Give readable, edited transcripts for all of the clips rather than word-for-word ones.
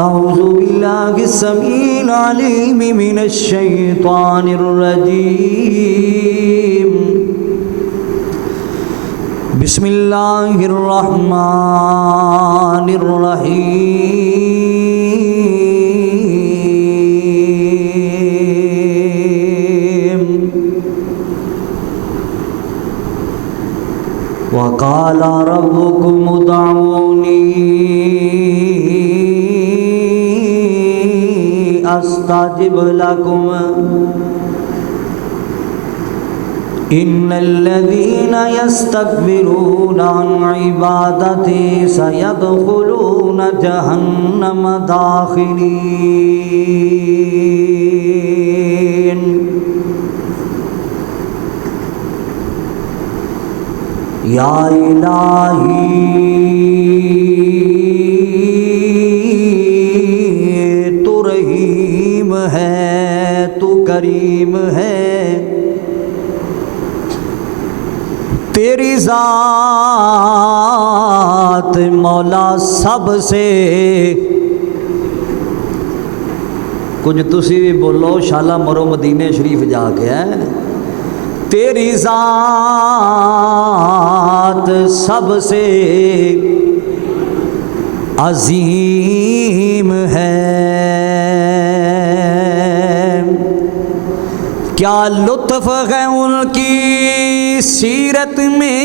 अऊज़ु बिल्लाहि समील अलीम मिनश शैतानिर रजीम। बिस्मिल्लाहिर रहमानिर रहीम। वक़ाला रब्बुकुम उदऊनी अस्तजिब लकुम इन्नल्लज़ीना यस्तकबिरूना अन इबादती सयदखुलून जहन्नम दाखिलीन। या इलाही तू रहीम है, तू करीम है, तेरी ज़ात मौला सबसे। कुछ तुसी भी बोलो शाला मरो मदीने शरीफ जाके है। तेरी ज़ात सबसे अजीम है। क्या लुत्फ़ है उनकी सीरत में,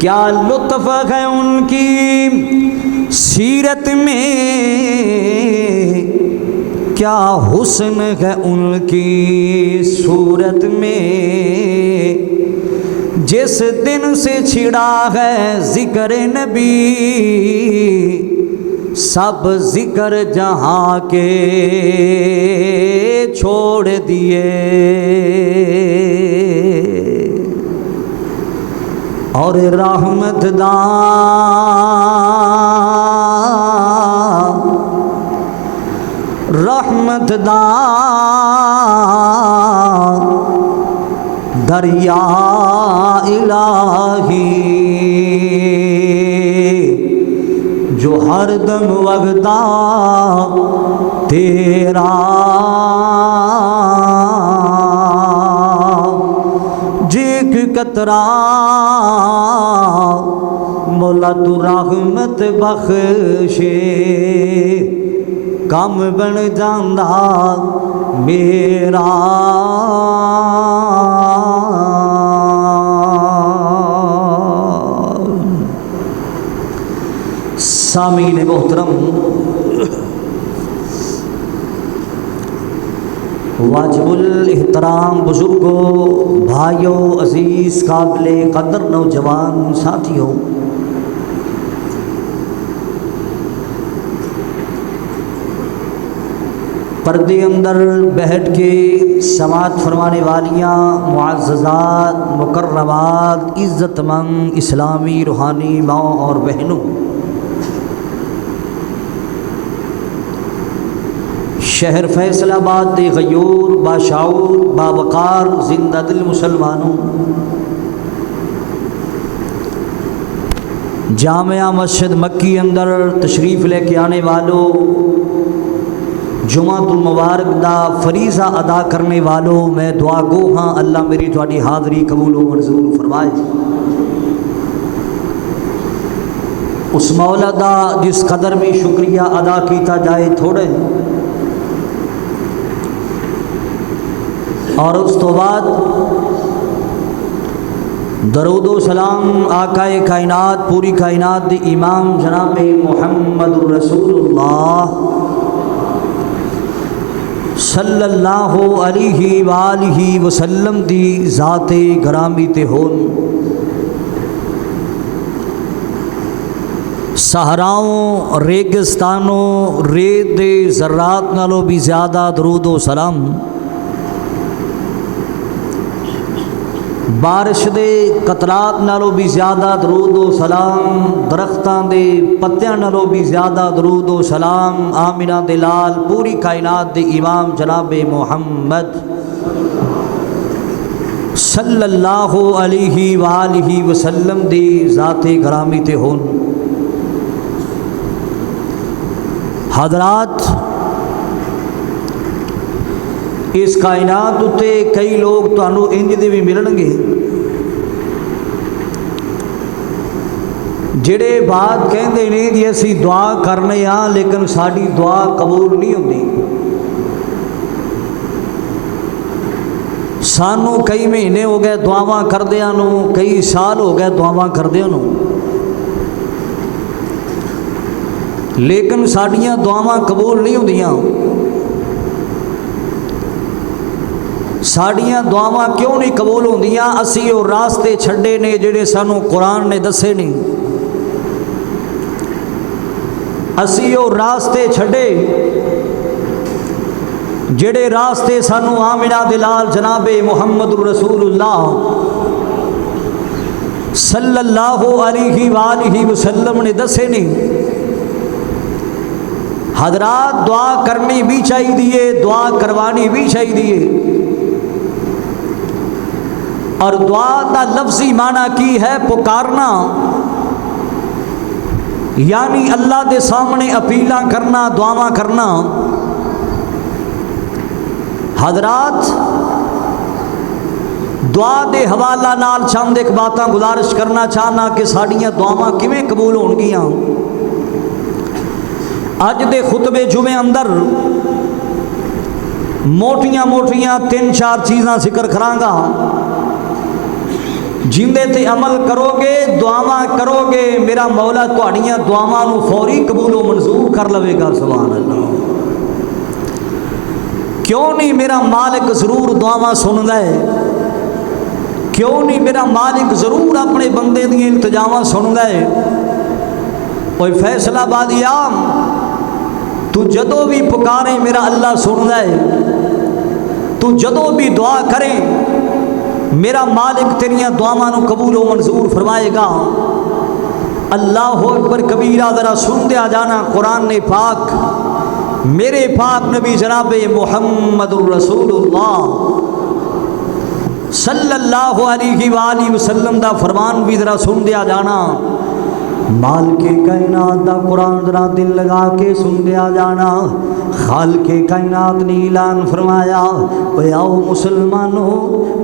क्या लुत्फ़ है उनकी सीरत में, क्या हुस्न है उनकी सूरत में। जिस दिन से छिड़ा है ज़िक्र नबी, सब ज़िक्र जहाँ के छोड़ दिए। और रहमत दा दरिया इलाही, जो हरदम वगदा तेरा जिक कतरा मौला तू रहमत बख्शे। कम बन जांदा मेरा सामीन मोहतरम, वाजिबुल एहतराम बुजुर्गों, भाइयों, अजीज़, काबिले कदर नौजवान साथियों, पर्दे अंदर बैठ के समात फरमाने वालियाँ मुअज़्ज़ज़ात, मुकर्रमात, इज़्ज़तमंद इस्लामी रूहानी माँ और बहनों, शहर फैसलाबाद दे गयूर बाशाऊर बावकार जिंदा दिल मुसलमानों, जामिया मस्जिद मक्की अंदर तशरीफ़ लेके आने वालों, जुमातुल मुबारक दा फरीज़ा अदा करने वालों, मैं दुआ गो हाँ अल्लाह मेरी थोड़ी हाज़री कबूल व मंजूर फरमाए। उस मौला दा जिस कदर भी शुक्रिया अदा किया जाए थोड़े। और उस तो बाद दरूदो सलाम आकाए कायनात पूरी कायनात दे इमाम जनाब मुहम्मदुर रसूलुल्लाह सल्लल्लाहु अलैहि वालिहि वसल्लम दी ज़ाते गरामी ते होन। सहराओं रेगिस्तानों रेत दे ज़र्रात नालों भी ज़्यादा दरूदो सलाम, बारिश दे कतरात नालों भी ज़्यादा दरूद व सलाम, दरख्तां दे पत्तियां नालों भी ज़्यादा दरूद व सलाम आमिना दे लाल पूरी कायनात दे इमाम जनाब मुहम्मद सल्लल्लाहु अलैहि वालिहि वसल्लम दी ज़ाते गरामी ते होन। हजरात, इस कायनात उत्ते कई लोग तुहानू इंज दे भी मिलणगे जिहड़े बात कहते ने जी असी दुआ करने लेकिन साड़ी दुआ कबूल नहीं होती। सानू कई महीने हो गए दुआवां करदियां नू, कई साल हो गए दुआवां करदियां नू, लेकिन साड़ियां दुआवां कबूल नहीं होंदियां। साड़ियां दुआवां क्यों नहीं कबूल होंदियां? असी वो रास्ते छड्डे ने जिहड़े सानू कुरान ने दसे ने। असी वो रास्ते छड्डे जिहड़े रास्ते सानू आमिना दे लाल जनाबे मुहम्मद रसूलुल्लाह सल्लल्लाहु अलैहि वसल्लम ने दसे ने। हजरात, दुआ करनी भी चाहिए, दुआ करवानी भी चाहिए। और दुआ का लफ्जी माना की है? पुकारना, यानी अल्लाह के सामने अपीला करना, दुआवां करना। हजरात, दुआ के हवाला नाल चंद एक बातां गुजारिश करना चाहना कि साड़ियां दुआवां किवें कबूल होणगियां। अज दे खुतबे जुमे अंदर मोटियां मोटियां 3-4 चीज़ां जिक्र करांगा, जिंदे ते अमल करोगे, दुआवां करोगे, मेरा मौला तुहाड़ियां दुआवां नूं फौरी कबूलो मंजूर कर लवेगा। सुभान अल्लाह। क्यों नहीं मेरा मालिक जरूर दुआवां सुनदा है? क्यों नहीं मेरा मालिक जरूर अपने बंदे दी इल्तिजावां सुनदा है? कोई फैसलाबादिया, तू जदों भी पुकारे मेरा अल्लाह सुनदा है। तू जदों भी दुआ करे मेरा मालिक तेरियां दुआवां नूं कबूल व मंजूर फरमाएगा। अल्लाह अकबर कबीरा। ज़रा सुन दिया जाना, कुरान ने पाक मेरे पाक नबी जनाबे मुहम्मद रसूलुल्लाह सल्लल्लाहु अलैहि वसल्लम दा फरमान भी ज़रा सुन दिया जाना। माल के कायनात दा कुरान जरा दिल लगा के सुन दिया जाना। खाल के कायनात ने ऐलान फरमाया, आओ मुसलमानों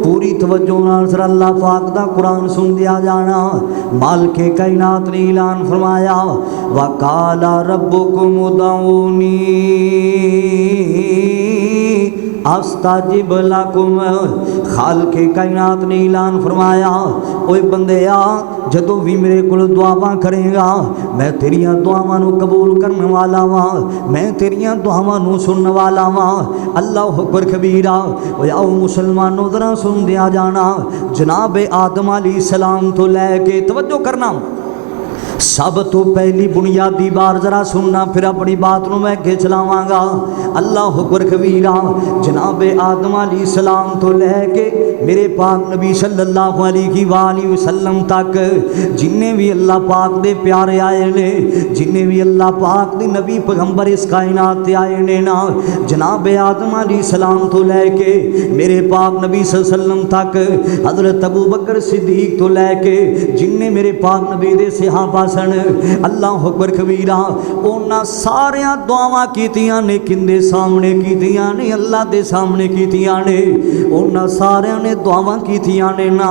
पूरी तवज्जो नाल जरा अल्लाह पाक दा कुरान सुन दिया जाना। माल के कायनात ने ऐलान फरमाया, वकाला रब्बुकुम उदऊनी अस्ताजिब लकुम। खाल के कायनात ने ऐलान फरमाया, ओए बंदेया जदों भी मेरे को दुआवां करेगा मैं तेरियां दुआवां नूं कबूल करने वाला वां, मैं तेरियां दुआवां नूं सुनने वाला वां। अल्लाह अकबर कबीरा। ओए आओ मुसलमानों जरा सुन दिया जाना। जनाब आदम अलैहिस्सलाम तो लैके तवज्जो करना, सब तो पहली बुनियादी बार जरा सुनना, फिर अपनी बात को मैं अगे चलावांगा। अल्लाह अकबर कबीरा। जनाब आदम अलैहिस्सलाम तो लैके मेरे पाक नबी सल्लल्लाहु अलैहि वसल्लम तक जिन्ने भी अल्लाह पाक दे प्यारे आए ने, जिन्ने भी अल्लाह पाक दे नबी पैगंबर इस कायनात ते आए ने ना, जनाब आदम अलैहिस्सलाम तो लैके मेरे पाक नबी सल्लल्लाहु अलैहि वसल्लम तक, हज़रत अबू बकर सिद्दीक तो लैके जिन्ने मेरे पाक नबी दे सहाबा सन, अल्लाह अकबर कबीरा, उन्हां सारियां दुआवां कीतियां ने। किंदे सामने कीतियां ने? अल्लाह दे सामने कीतियां ने। उन्हां सारियां ने दुआवां कीतियां ने ना,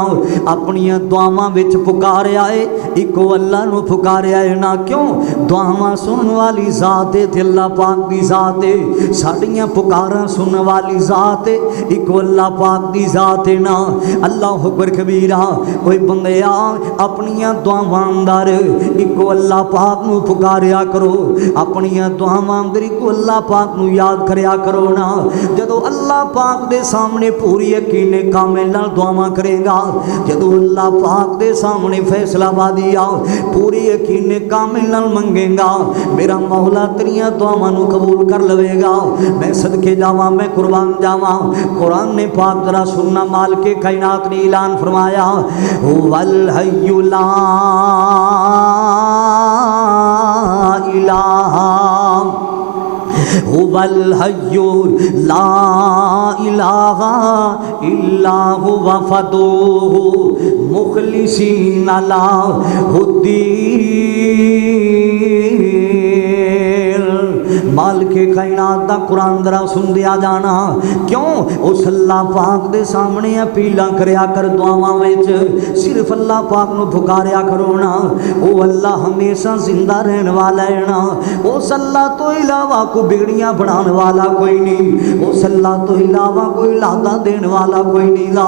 अपनियां दुआवां विच पुकारिया है, इको अल्लाह नूं पुकारिया है ना। क्यों? दुआवां सुनने वाली ज़ात है ते अल्लाह पाक दी ज़ात है। साडियां पुकारां सुनने वाली ज़ात है, इको अल्लाह पाक दी ज़ात है ना। अल्लाह अकबर कबीरा। कोई बंदेया अपनियां दुआवां अंदर इको अल्लाह पाक नूं पुकारिया करो, अपनियां दुआवां अंदर इको अल्लाह पाक नूं याद करया करो ना। जदों अल्लाह पाक दे सामने पूरी यकीने कामिल नाल दुआवां करेगा, जदों अल्लाह पाक दे सामने फैसलाबादी आ पूरी यकीने कामिल नाल मंगेगा, मेरा मौला तेरियां दुआवां नूं कबूल कर लवेगा। मैं सदके जावां, मैं कुर्बान जावां। कुरान ने पाक जरा सुनना, माल के कायनात ने ऐलान फरमाया, वल हय्यु ला इलाहा हुवल हय्यु ला इलाहा इल्ला हुवा फदूहु मुखलिसीना लाहुद्दीन। मालिके कायनात दा कुरान दरा सुन दिया जाना क्यों उस अल्लाह पाक दे सामने अपीलां करया कर दुआवां विच सिर्फ अल्लाह पाक नूं पुकारिया करो ना ओ अल्लाह हमेशा जिंदा रहने वाला है ना उस अल्लाह तो इलावा कोई बिगड़ियां बनाने वाला कोई नहीं उस अल्लाह तो इलावा कोई लादा देने वाला कोई नहीं ला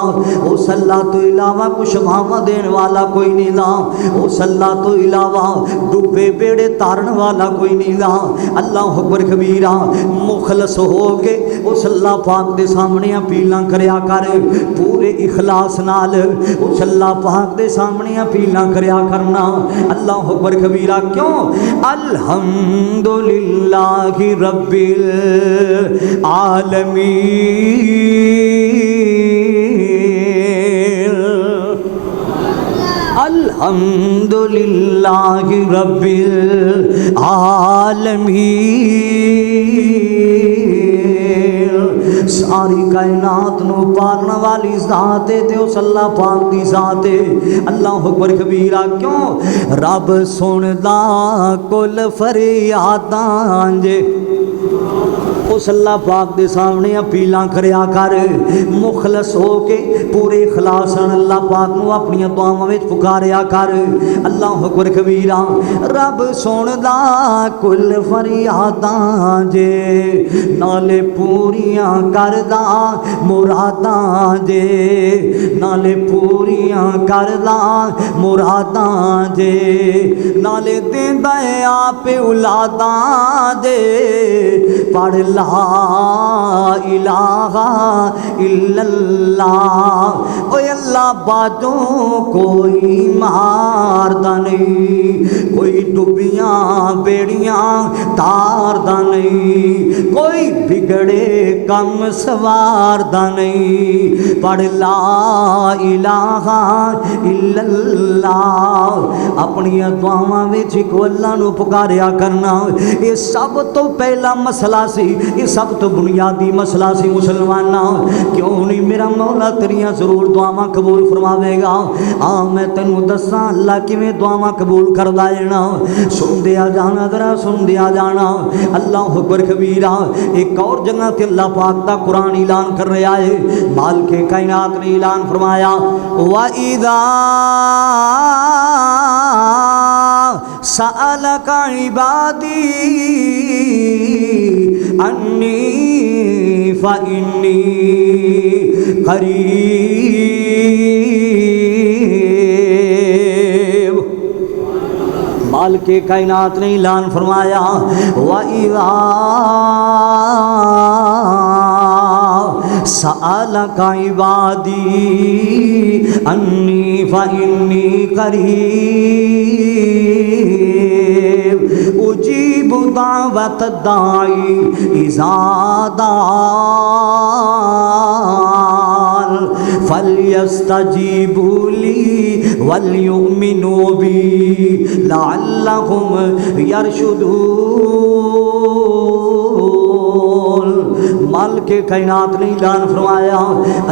उस अल्लाह तो इलावा कोई शफावां देने वाला कोई नहीं ला उस अल्लाह तो इलावा डूबे बेड़े तारन वाला कोई नहीं ला अल्लाह अकबर कबीरा मुखलस हो के उस अल्लाह पाक दे सामने अपीलां करया कर पूरे इखलास नाल उस अल्लाह पाक दे सामने अपीलां करया करना अल्लाह अकबर कबीरा क्यों अल्हम्दुलिल्लाहि रब्बिल आलमीन अल्हम्दुलिल्लाहि रब्बिल आलमीन सारी कायनात नू पालने वाली ज़ात है ते उस अल्लाह पाक दी ज़ात है अल्लाह अकबर कबीरा क्यों रब सुनदा कुल फरियादां जे उस अल्लाह पाक दे सामने अपीलां करया कर मुखलस हो के पूरे इखलास नाल अल्लाह पाक नूं अपनी दुआवां विच पुकारिया कर अल्लाह अकबर कबीरा रब सुनदा कुल फरियादां जे नाले पूरियां करदा मुरादां जे नाले पूरियां करदा मुरादां जे नाले देंदा आप औलादां जे पढ़ ला इलाहा इल्लल्लाह ओ अल्लाह बाजों कोई मारदा नहीं कोई डुबियां बेड़ियां तारदा नहीं कोई बिगड़े कम सवारदा नहीं पढ़ ला इलाहा इल्लल्लाह अपनी दुआवां विच इक अल्लाह नूं पुकारिया करना ये सब तो पहला मसला सी ये सब तो बुनियादी मसला सी मुसलमाना क्यों नहीं मेरा मौला तेरियां जरूर दुआवां कबूल फरमावेगा हाँ मैं तेनू दसा अल्लाह किवें दुआवां कबूल करदा है ना सुन दिया जाना जरा सुन दिया जाना अल्लाह अकबर कबीरा एक और जगह ते अल्लाह पाक दा कुरान ऐलान कर रहा है मालिके कायनात ने ऐलान फरमाया वा इज़ा सअलका इबादी अन्नी फ़इन्नी क़रीब मालिके कायनात ने ऐलान फरमाया वा इज़ा सअलका इबादी अन्नी फ़इन्नी क़रीब उजीब दावत दाई इज़ा दान फलयस्तजीबू ली वलयुमिनू बी लअल्लहुम यरशुदून मालिके कायनात ने ऐलान फरमाया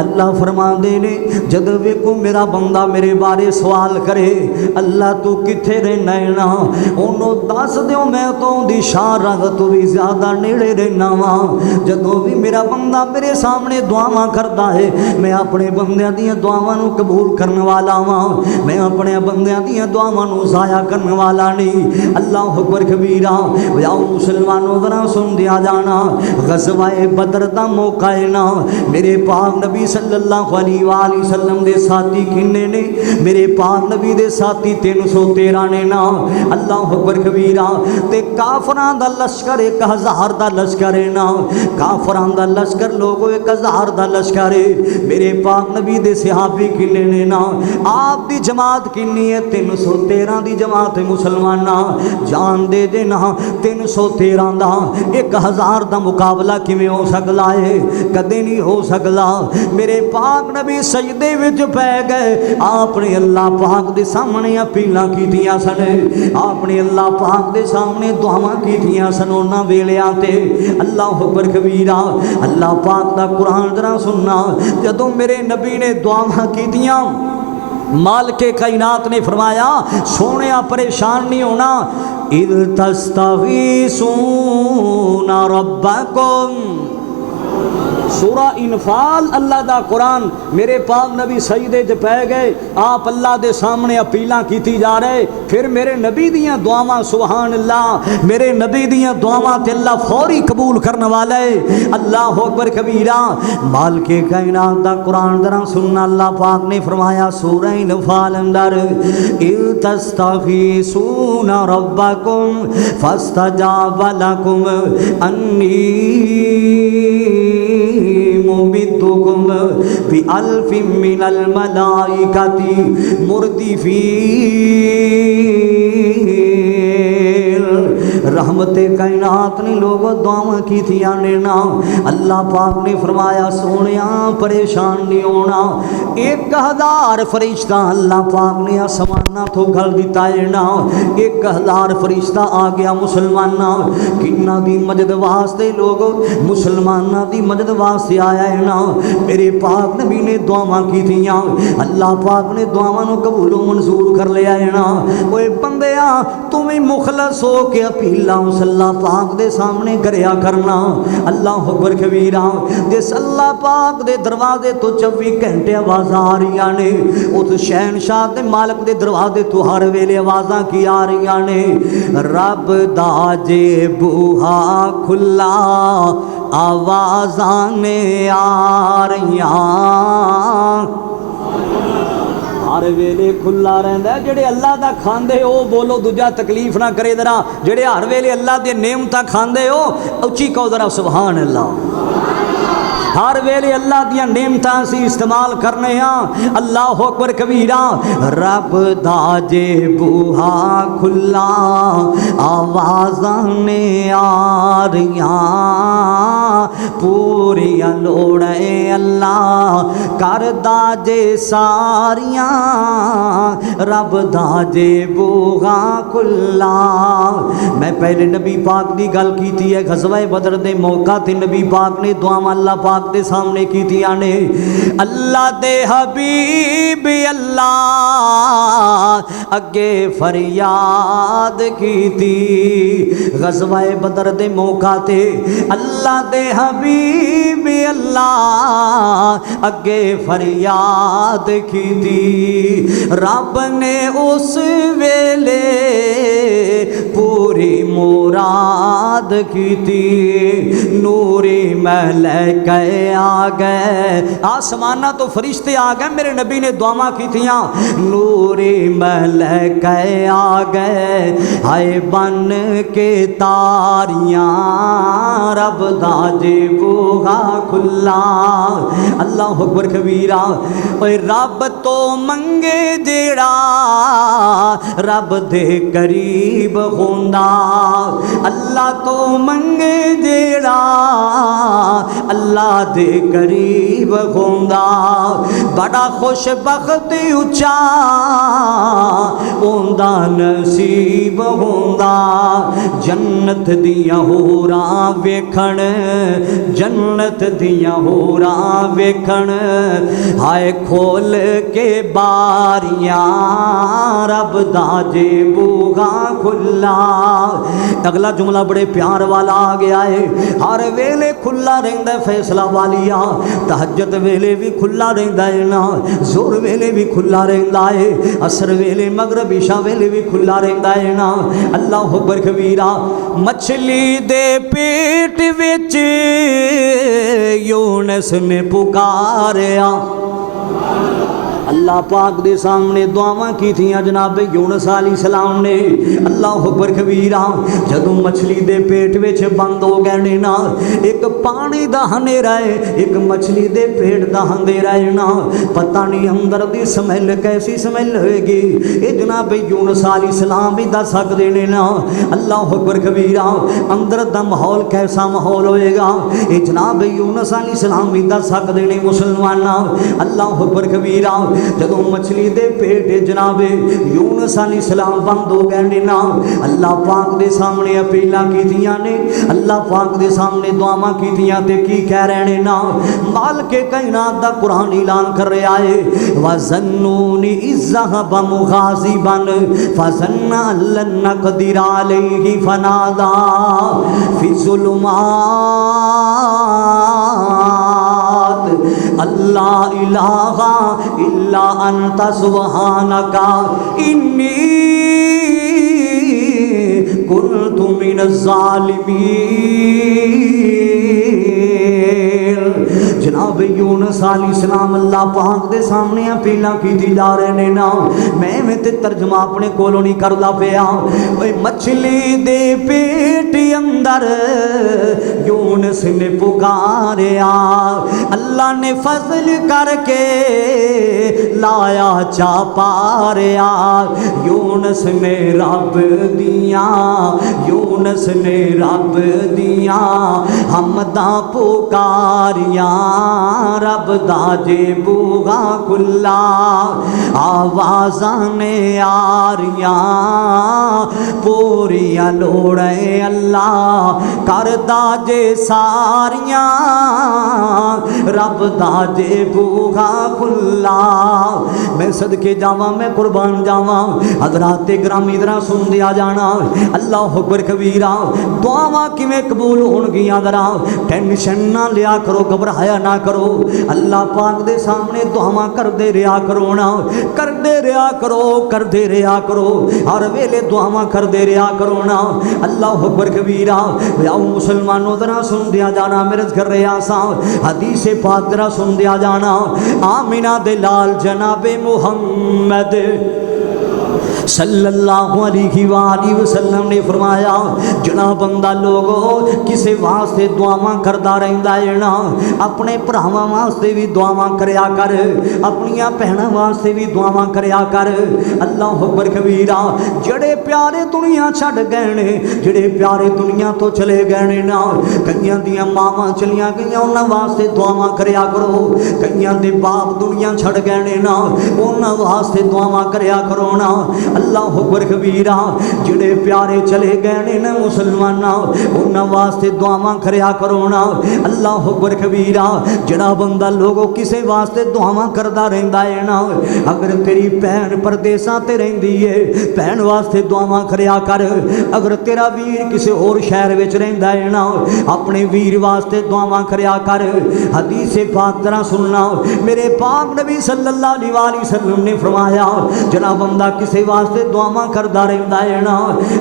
अल्लाह फरमांदे ने जद वेखो मेरा बंदा मेरे बारे सवाल करे अल्लाह तू किथे रहना है ना ओनू दस दिओ मैं तो दी शान तो भी ज्यादा नेड़े रहना वा जदों भी मेरा बंदा मेरे सामने दुआवां करता है मैं अपने बंदियां दियां दुआवां नू कबूल करने वाला वा मैं अपने बंदियां दियां दुआवां नू ज़ाया करने वाला नहीं अल्लाह अकबर कबीरा आओ मुसलमानों जरा सुन दिया जाना गज़वाए बदर दा मौका है ना मेरे पाक नबी सल्लल्लाहु अलैहि वसल्लम दे साथी किन्ने ने मेरे पाक नबी दे साथी 313 ने ना अल्लाह अकबर कबीरा ते काफरां दा लश्कर 1000 दा लश्कर है ना काफरां दा लश्कर लोगो 1000 दा लश्कर है मेरे पाक नबी दे सहाबी किन्ने ने ना आप दी जमात किन्नी है 313 दी जमात है मुसलमाना जान दे जे ना 313 दा 1000 दा मुकाबला किवें हो सकदा है कदे नहीं हो सकदा मेरे पाक नबी सजदे विच पै गए आपने अल्लाह पाक दे सामने अपीलां कीतियां सन आपने अल्लाह पाक दे सामने दुआवां कीतियां सन उन्हां वेलियां ते अल्लाह अकबर कबीरा अल्लाह पाक दा कुरान जरा सुनना जदों मेरे नबी ने दुआवां कीतियां मालिके कायनात ने फरमाया सोने परेशान नहीं होना इद तस्तगीसून रब्बकुम। सूरा इनफाल अल्लाह दा कुरान मेरे पाक नबी सजदे च पै गए, आप अल्लाह दे सामने अपीलां कीती जा रहे। फिर मेरे नबी दियां दुआवां सुभान अल्लाह, मेरे नबी दियां दुआवां ते अल्लाह फौरी कबूल करने वाला है। अल्लाह अकबर कबीरा। मालिके कायनात दा कुरान जरा सुनना, अल्लाह पाक ने फरमाया सूरा इनफाल अंदर, इल तस्तगीसूना रब्बकुम फस्तजाब लकुम अन्नी मुमिद्दुकुम बि अल्फिम मिनल मलाइकति मुर्दिफीन। रहमते कायनात ने लोगों दुआवां की थियां ने ना। अल्लाह पाक ने फरमाया सोनिया परेशान नहीं होना। 1000 फरिश्ता अल्लाह पाक ने आसमाना तो घल दिता है ना। 1000 फरिश्ता आ गया मुसलमाना किन्ना दी मदद वास्ते, लोग मुसलमाना दी मदद वास्ते आया है ना। मेरे पाक नबी ने दुआवां की थियां, अल्लाह पाक ने दुआवां नूं कबूलो मंजूर कर लिया है ना। ओए बंदिया तुम्हें मुखलस हो के अपीला उस अल्लाह पाक दे सामने करया करना। अल्लाह अकबर कबीरा। जिस अल्लाह पाक दे दरवाजे तो 24 घंटे आवाज़ आ रही ने, उस शहनशाह दे मालिक दे दरवाजे तो हर वेले आवाज़ां की आ रही ने। रब दा जे बूहा खुला आवाज़ां ने आ रही, हर वेले खुला रहिंदा। जेड़े अल्लाह दा खांदे हो बोलो, दूजा तकलीफ ना करे जरा। जेड़े हर वेले अल्लाह दी नेमतां खांदे हो उच्ची कहो जरा सुभान अल्लाह। हर वेले अल्लाह दियां नेमतां असीं इस्तेमाल करने हाँ। अल्लाह अकबर कबीरा। रब दा जे बूहा खुला आवाज़ां ने आ रहियां, पूरियां लोड़ें अल्लाह करदा जे सारियां। रब दा जे बूहा खुला। मैं पहले नबी पाक दी गल कीती है, ग़ज़वा बदर दे मौका ते नबी पाक ने दुआवां अल्लाह पाक दे सामने कीतियां ने। अल्लाह दे हबीब अल्लाह अगे फरियाद कीती। ग़ज़वा बदर दे मौका ते अल्लाह दे हबीब अल्लाह अगे फरियाद कीती। रब ने उस वेले पूरी मुराद कीती। नूरी महलक आ गए, आसमाना तो फरिश्ते आ गए। मेरे नबी ने दुआवां कीतियां। नूरी महलक आ गए, हाय बन के तारियां। रब दा जे बूहा खुला। अल्लाह अकबर कबीरा। ओए रब तो मंगे जेड़ा रब दे करीब होंदा। अल्लाह तो मंगे जेड़ा अल्लाह दे करीब होंदा। बड़ा खुशबख्त उच्चा होंदा नसीब होंदा। जन्नत दियां होरां वेखण, जन्नत दियां होरां वेखण। हाय खोल के बारियां रब दा जे बूहा खुला। अगला जुमला बड़े प्यार वाला आ गया है। हर वेले खुला रहिंदा फैसला वालिया। तहज्जुद वेले भी खुला रहिंदा है ना, जोर वेले भी खुला रहिंदा है, असर वेले मगरिब इशा वेले भी खुला रहिंदा है ना। अल्लाह अकबर कबीरा। मछली दे पेट विच यूनुस ने पुकारिया। अल्लाह पाक दे सामने दुआवां कीतियां जनाब यूनुस अलैहिस्सलाम ने। अल्लाह अकबर कबीरा। जदों मछली दे पेट विच बंद हो गए ने ना, एक पानी दा हनेरा है, एक मछली दे पेट दा हनेरा है ना। पता नहीं अंदर दी स्मैल कैसी स्मैल होएगी, ये जनाब यूनुस अलैहिस्सलाम भी दस सकदे ने ना। अल्लाह अकबर कबीरा। अंदर दा माहौल कैसा माहौल होएगा, ये जनाब यूनुस अलैहिस्सलाम भी दस सकदे ने मुसलमाना। अल्लाह अकबर कबीरा। जदों मछली दे पेट जनाबे यूनुस अलैहिस्सलाम बंद हो गए ने ना, अल्लाह पाक दे सामने अपीलां कीतियां ने, अल्लाह पाक दे सामने दुआवां कीतियां ते की कह रहे ने ना, मालिके कायनात दा कुरान ऐलान कर रहा है वज़न्नूनी इज़्ज़हब मुग़ाज़िबन फ़ज़न्ना अल्लन नक़दिर अलैहि फ़नादा फ़ी ज़ुलुमात अल्ला इलाहा इल्ला अंता सुब्हानका इन्नी कुन्तु मिनज़ ज़ालिमीन। जनाब यूनुस अलैहिस्सलाम अल्लाह पाक दे सामने अपीलां कीती जा रहे ने ना, मैं ते तर्जमा अपने कोलों नहीं करदा पिया। ओए मछली दे पेट अंदर यूनुस ने पुकारिया, अल्लाह ने फजल करके लाया चापारिया, यूनुस ने रब दिया, यूनुस ने रब दिया हमदा पुकारिया, रब दा जे बूहा खुला आवाज़ां ने आरियां पूरियां लोड़े अल्लाह करदा जे सारियां, रब दा जे बूहा खुला। मैं सदके जावा, मैं कुर्बान जावा, हज़रात गिरामी जरा सुन दिया जाना, अल्लाह अकबर कबीरा। दुआवां किवें कबूल होणगियां जरा टेंशन ना लिया करो, घबराया ना करो, अल्लाह पाक दे सामने दुआवां करदे रहा करो ना, करदे रहा करो, करदे रहा करो, हर वेले दुआवां करदे रहा करो ना। अल्लाह अकबर कबीरा। आओ मुसलमानों जरा सुन दिया जाना, मेरे कर रहा सा हदीस पाक जरा सुन दिया जाना। आमिना दे लाल जनाबे मुहम्मद सल्लल्लाहु अलैहि वसल्लम ने फरमाया, जना बंदा लोगो किसी वास्ते दुआवां करदा रहिंदा है ना, अपने भरावां वास्ते भी दुआवां करया कर, अपनियां भैणां वास्ते भी दुआवां करया कर। अल्लाह अकबर कबीरा। जड़े प्यारे दुनिया छड़ गए ने, जड़े प्यारे दुनिया तो चले गए ने ना, कईयां दियां मावां चलियां गईयां, उन्हां वास्ते दुआवां करया करो। कईयां दे बाप दुनिया छड़ गए ने ना, उन्हां वास्ते दुआवां करया करो ना। अल्लाह अकबर कबीरा। जिहड़े प्यारे चले गए ने ना मुसलमाना, उन्हां वास्ते दुआवां करया करो ना। अल्लाह अकबर कबीरा। जिहड़ा बंदा लोगों किसे वास्ते दुआवां करदा रहिंदा है ना, अगर तेरी भैन परदेसां ते रहिंदी है, भैन वास्ते दुआवां करया कर। अगर तेरा वीर किसी होर शहर विच रहिंदा है ना, अपने वीर वास्ते दुआवां करया कर। हदीस पाक जरा सुनना, मेरे पाक नबी सल्लल्लाहु अलैहि वसल्लम ने फरमाया, जिहड़ा बंदा किसी वास्ते दुआवां करदा रहिंदा है ना,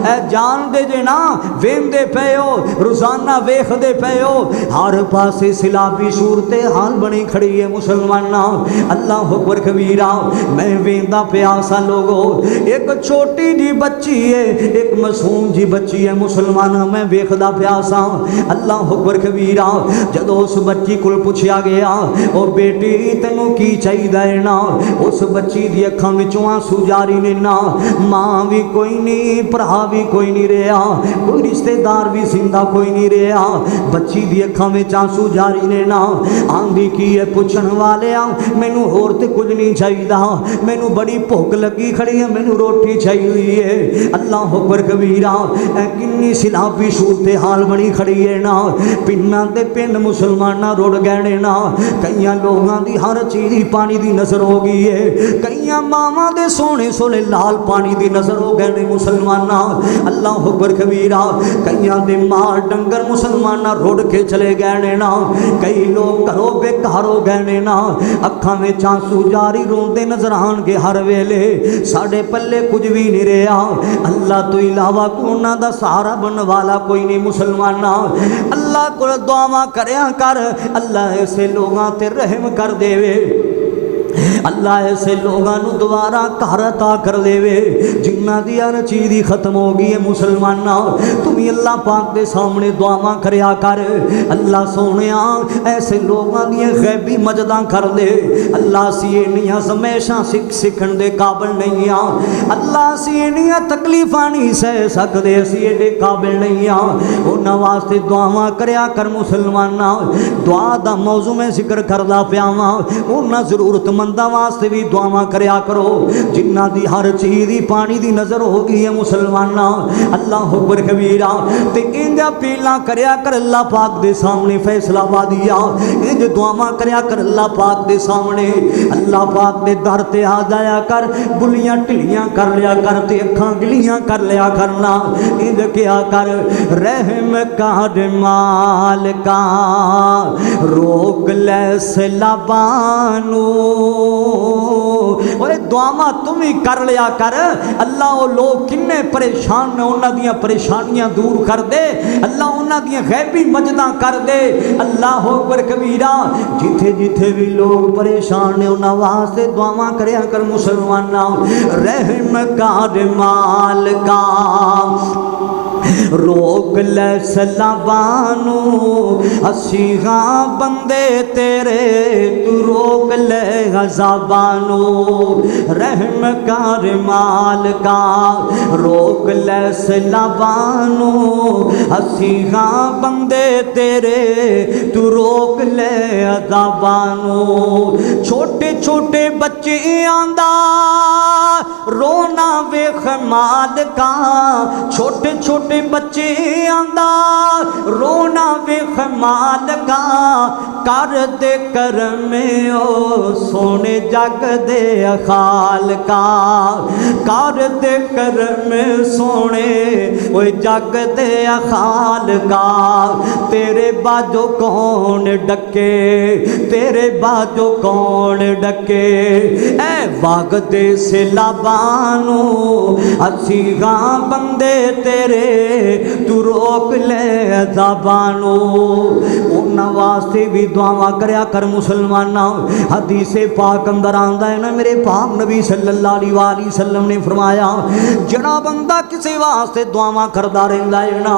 ऐ जानदे जे ना वेंदे पयो, रोजाना वेखदे पयो, हर पासे सिलाबी सूरते हाल बनी खड़ी है मुसलमाना। अल्लाह अकबर कबीरा। मैं वेंदा पिया सा लोगो, एक छोटी जी बच्ची है, एक मासूम जी बच्ची है मुसलमाना, मैं वेखदा पिया सा। अल्लाह अकबर कबीरा। जदों उस बच्ची को पुछया गया, ओ बेटी तैनू की चाहिदा है ना, उस बच्ची दी अखां विचों आंसू जारी ने ना, मां भी कोई नहीं, भरा भी कोई नहीं रहा, कोई रिश्तेदार भी जिंदा कोई नहीं रहा, बच्ची दी अखां विच आंसू जारी ने ना। आंदी की है पुछण वालिया, मैनू होर ते कुछ नहीं चाहिदा, मैनू बड़ी भुख लगी खड़ी है, मैनू रोटी चाहिए है। अल्लाह अकबर कबीरा। किन्नी सिलाबी सूरत हाल बनी खड़ी है ना, पिंडां दे पिंड मुसलमाना रुड़ गए ने ना, कईयां लोगों की हर चीज़ पानी की नज़र हो गई है, कईयां मावां दे सोने सोने लाल पानी की नज़र हो गए ने मुसलमाना। अल्लाह अकबर कबीरा। कईयां दे माल डंगर मुसलमाना रुड़ के चले गए ने ना, कई लोग घरों बेघर हो गए ने ना, अखां विच आंसू जारी रोंदे नजर आउणगे हर वेले, साडे पल्ले कुछ भी नहीं रहा। अल्लाह तो इलावा उन्हां दा सहारा बनने वाला कोई नहीं मुसलमाना। अल्लाह को दुआवां करया कर, अल्लाह ऐसे लोगां ते रहम कर देवे, अल्लाह ऐसे लोगों को दोबारा घर अता कर देवे जिन्ना दी हर चीज़ ही खत्म हो गई है मुसलमाना। तुम अल्लाह पाक के सामने दुआवां करया कर। अल्लाह सोने ऐसे लोगों दी गैबी मजदा कर दे। अल्लाह असी इन्नियां हमेशा सीखण दे काबिल नहीं आ, अल्लाह असी इन्नियां तकलीफां नहीं सह सकते, असी एडे काबिल नहीं आ। उन्हां वास्ते दुआवां करया कर मुसलमाना। दुआ दा मौजू मैं जिक्र करदा पिया वां, उन्हां जरूरतमंदां वास्ते भी दुआवां करया करो जिन्हां दी हर चीज़ दी पानी दी नज़र हो गई है मुसलमाना अल्लाह अकबर कबीरा ते इंज अपीलां करया कर अल्लाह पाक दे सामने फैसला पा दिया इंज दुआवां करया कर अल्लाह पाक दे सामने अल्लाह पाक दे दर ते आ जाया कर बुलियां ढिलियां कर लिया कर ते अखां गिलियां कर लिया करना इंज क्या कर रहम कर मालिका रोक ले सलाबानू ओए दुआवां तुम ही कर लिया कर अल्लाह वो लोग किन्ने परेशान ने उन्हां दियां परेशानियां दूर कर दे अल्लाह उन्हां दियां गैबी मजदां कर दे अल्लाह अकबर कबीरा जिथे जिथे भी लोग परेशान ने उन्हां वास्ते दुआवां करया कर मुसलमाना रहम कर मालिका रोक ले सलाबानू असी हाँ बंदे तेरे तू रोक ले गज़ाबानू रहम कर मालिका रोक ले सलाबानू असी हाँ बंदे तेरे तू रोक ले अज़ाबानू छोटे छोटे बच्चे आंदा रोना वेख मालिका छोटे छोटे बच्चे आंदा रोना वेख मालिका कर दे करम ओ सोने जग दे खालका कर दे करम सोने ओ जग दे खालका तेरे बाजो कौन डके तेरे बाजो कौन डके ए वाग दे सिलाबानू असी हाँ बंदे तेरे तू रोक ले ज़बानू उन्हां वास्ते भी दुआवां करया कर मुसलमाना हदीसे पाक अंदर आंदा है ना मेरे पाक नबी सल्लल्लाहु अलैहि वसल्लम ने फरमाया जड़ा बंदा किसी वास्ते दुआवां करदा रहिंदा है ना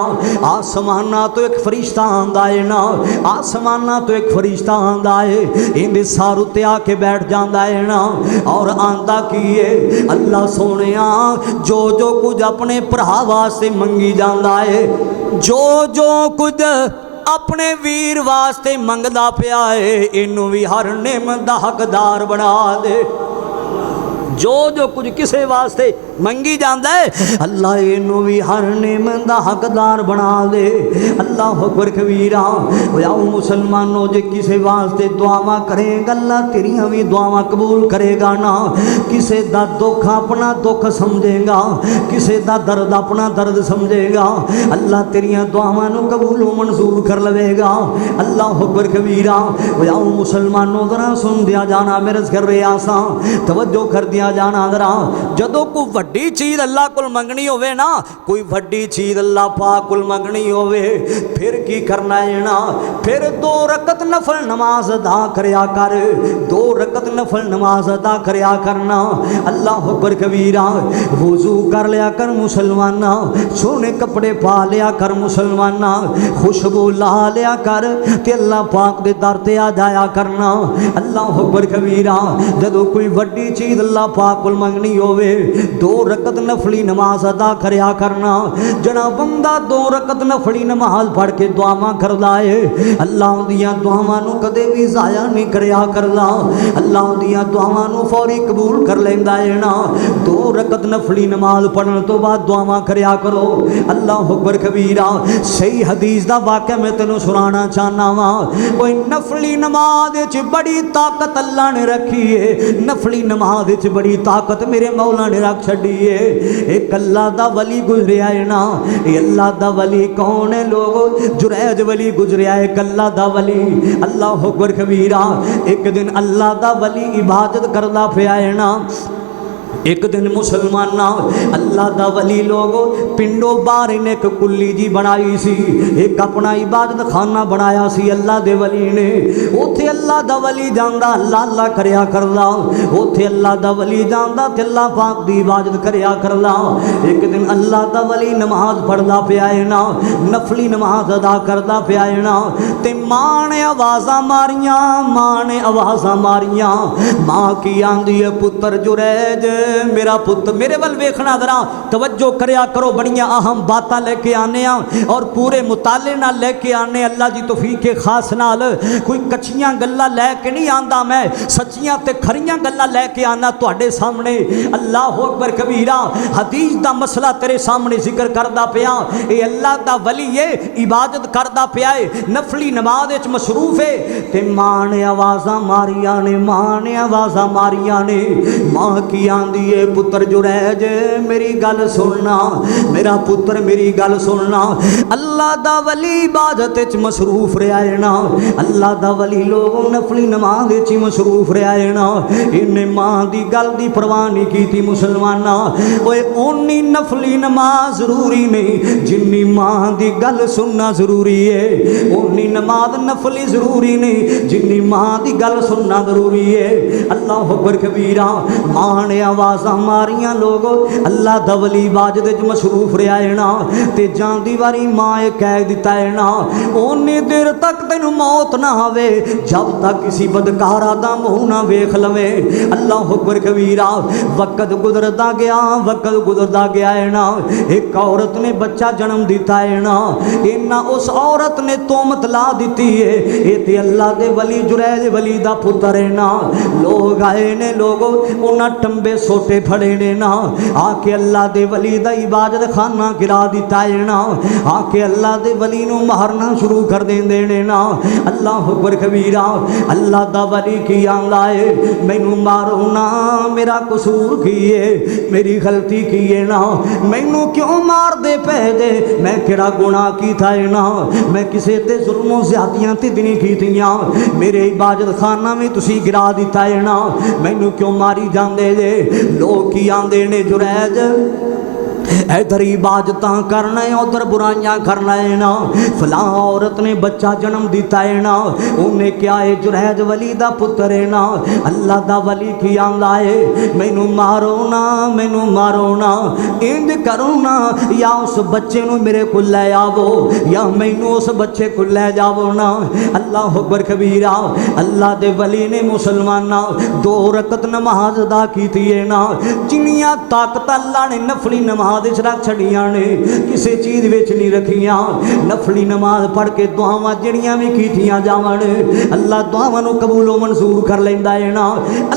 आसमाना तो एक फरिश्ता आंदा है ना आसमाना तो एक फरिश्ता आंदा है इंदे सार उत्ते आके बैठ जांदा है ना और आंदा की है अल्लाह सोनिया जो जो कुछ अपने भरा वास्ते मंगी जांदा है जो जो कुछ अपने वीर वास्ते मंगदा पिया है इनू भी हर नेमत दा हकदार बना दे जो जो कुछ किसे वास्ते मंगी जाता है अल्लाह इनू भी हर नेमत दा हकदार बना दे अल्लाह अकबर कबीरा आओ मुसलमानों जे किसे वास्ते दुआवां करेगा अल्लाह तेरियां भी दुआवां कबूल करेगा ना किसे दा दुख अपना दुख समझेगा किसे दा दर्द अपना दर्द समझेगा अल्लाह तेरियां दुआवां नू कबूल मंजूर कर लवेगा अल्लाह अकबर कबीरा आओ मुसलमानों जरा सुन दिया जाना मेरे कर रहे आसा तवज्जो कर दिया जाना जरा जदों कोई वड्डी चीज़ अल्लाह कोल मंगनी होवे ना कोई वड्डी चीज़ अल्लाह पाक कोल मंगनी होवे फिर की करना है ना फिर 2 रकत नफल नमाज अदा करया कर 2 रकत नफल नमाज अदा करया करना अल्लाह अकबर कबीरा वुजू कर लिया कर मुसलमाना सोने कपड़े पा लिया कर मुसलमाना खुशबू ला लिया कर ते अल्लाह पाक दे दर ते आ जाया करना अल्लाह अकबर कबीरा जदों कोई वड्डी चीज़ अल्लाह पाक कोल मंगनी होवे 2 रकत नफली नमाज अदा करया करना जना बंदा 2 रकत नफली नमाज पढ़ के दुआवां करदा है अल्लाह दियां दुआवां नू कदे भी ज़ाया नहीं करया करदा अल्लाह दियां दुआवां नू फौरी कबूल कर लैंदा है ना 2 रकत नफली नमाज पढ़न तो बाद दुआवां करया करो अल्लाह अकबर कबीरा सही हदीस दा वाक़या मैं तेनू सुनाना चाहना वा कोई नफली नमाज विच बड़ी ताकत अल्लाह ने रखी है नफली नमाज विच बड़ी ताकत मेरे मौला ने रख छड़ी है एक अल्लाह दा वली गुजरिया है ना ये अल्लाह दा वली कौन है लोग जुरैज वली गुजरिया है अल्लाह दा वली अल्लाह अकबर कबीरा एक दिन अल्लाह दा वली इबादत करदा पिया है ना एक दिन मुसलमाना अल्लाह दा वली लोग पिंडों बाहर ने एक कुल्ली जी बनाई सी एक अपना इबादत खाना बनाया सी अल्लाह दे वली ने उथे अल्लाह दा वली जांदा अल्लाह अल्लाह करया करदा उथे अल्लाह दा वली जांदा ते अल्लाह पाक दी इबादत करया करदा एक दिन अल्लाह दा वली नमाज पढ़दा पिया है ना नफली नमाज अदा करदा पिया है ना ते मां ने आवाज़ां मारियां मां ने आवाज़ां मारियां मां की आंदी है पुत्र जुरैज मेरा पुत्र मेरे वल वेखना जरा तवज्जो करया करो बड़ियां अहम बातां लेके आने और पूरे मुताले नाल लेके आने अल्लाह दी तौफीक के खास नाल कोई कच्चियां गल्लां लैके नहीं आंदा मैं सच्चियां ते खरियां गल्लां लैके आना तुहाडे सामने अल्लाह अकबर कबीरा हदीस दा मसला तेरे सामने जिक्र करदा पिया ये अल्लाह दा वली है इबादत करदा पिया है नफली नमाज विच मसरूफ है ते मां ने आवाज़ां मारियां ने मां ने आवाज़ां मारियां ने मां की आंदी है पुत्र जुरैज मेरी गल सुनना मेरा पुत्र मेरी गल सुनना अल्लाह दा वली इबादत विच मसरूफ रहा है ना अल्लाह दा वली लोग नफली नमाज विच मसरूफ रहा है ना इन्हें मां दी गल दी परवाह नहीं की मुसलमाना ओए ओनी नफली नमाज जरूरी नहीं जिन्नी मां दी गल सुनना जरूरी है ओनी नमाज नफली जरूरी नहीं जिन्नी मां दी गल सुनना जरूरी है अल्लाह अकबर कबीरा मां ने आवाज़ां मारियां लोगो अल्लाह दा वली इबादत विच मसरूफ रहा है ना ते जांदी वारी मां ये कह दिता है ना ओनी देर तक तेनू मौत ना आवे जब तक किसी बदकारा दा मुंह ना वेख लवे अल्लाह अकबर कबीरा वक्त गुजरदा गया है ना एक औरत ने बच्चा जन्म दिता है ना इन्ना उस औरत ने तोहमत ला दी है ये ते अल्लाह दे वली जुरैज वली दा पुत्र है ना लोग आए ने लोगो उन्हां टंबे सोटे फड़े ने ना आके अल्लाह दे वली दा इबादत खाना गिरा दिता है ना आके अल्लाह दे वली नू मारना शुरू कर देंदे ने ना अल्लाह अकबर कबीरा अल्लाह दा वली की आंदा है मैनू मारो ना मेरा कसूर की है मेरी गलती की है ना मैनू क्यों मार दे पै दे मैं केड़ा गुनाह कीता है ना मैं किसे ते जुल्मों ज़्यादतियां ते नहीं कीतियां मेरे इबादत खाना में तुसी गिरा दिता है ना मैनू क्यों मारी जांदे जे लोग की आंदे ने जुरैज इधर इबादत करना है उधर बुराइयां करना है ना फलां औरत ने बच्चा जन्म दिता है ना उन्हें क्या है जुरैज वली दा पुत्र है ना अल्लाह दा वली की आंदा है मैनू मारो ना इंज करो ना या उस बच्चे नू मेरे को ले आवो या मैनू उस बच्चे को ले जावो ना अल्लाह अकबर कबीरा अल्लाह दे वली ने मुसलमाना 2 रकत नमाज अदा की है ना जिन्नियां ताकत अल्लाह ने नफली नमाज रख छड़ियां ने किसी चीज़ विच नहीं रखियां नफली नमाज पढ़ के दुआवां जड़ियां भी कीतियां जावन अल्लाह दुआवां नू कबूलो मंसूर कर लैंदा है ना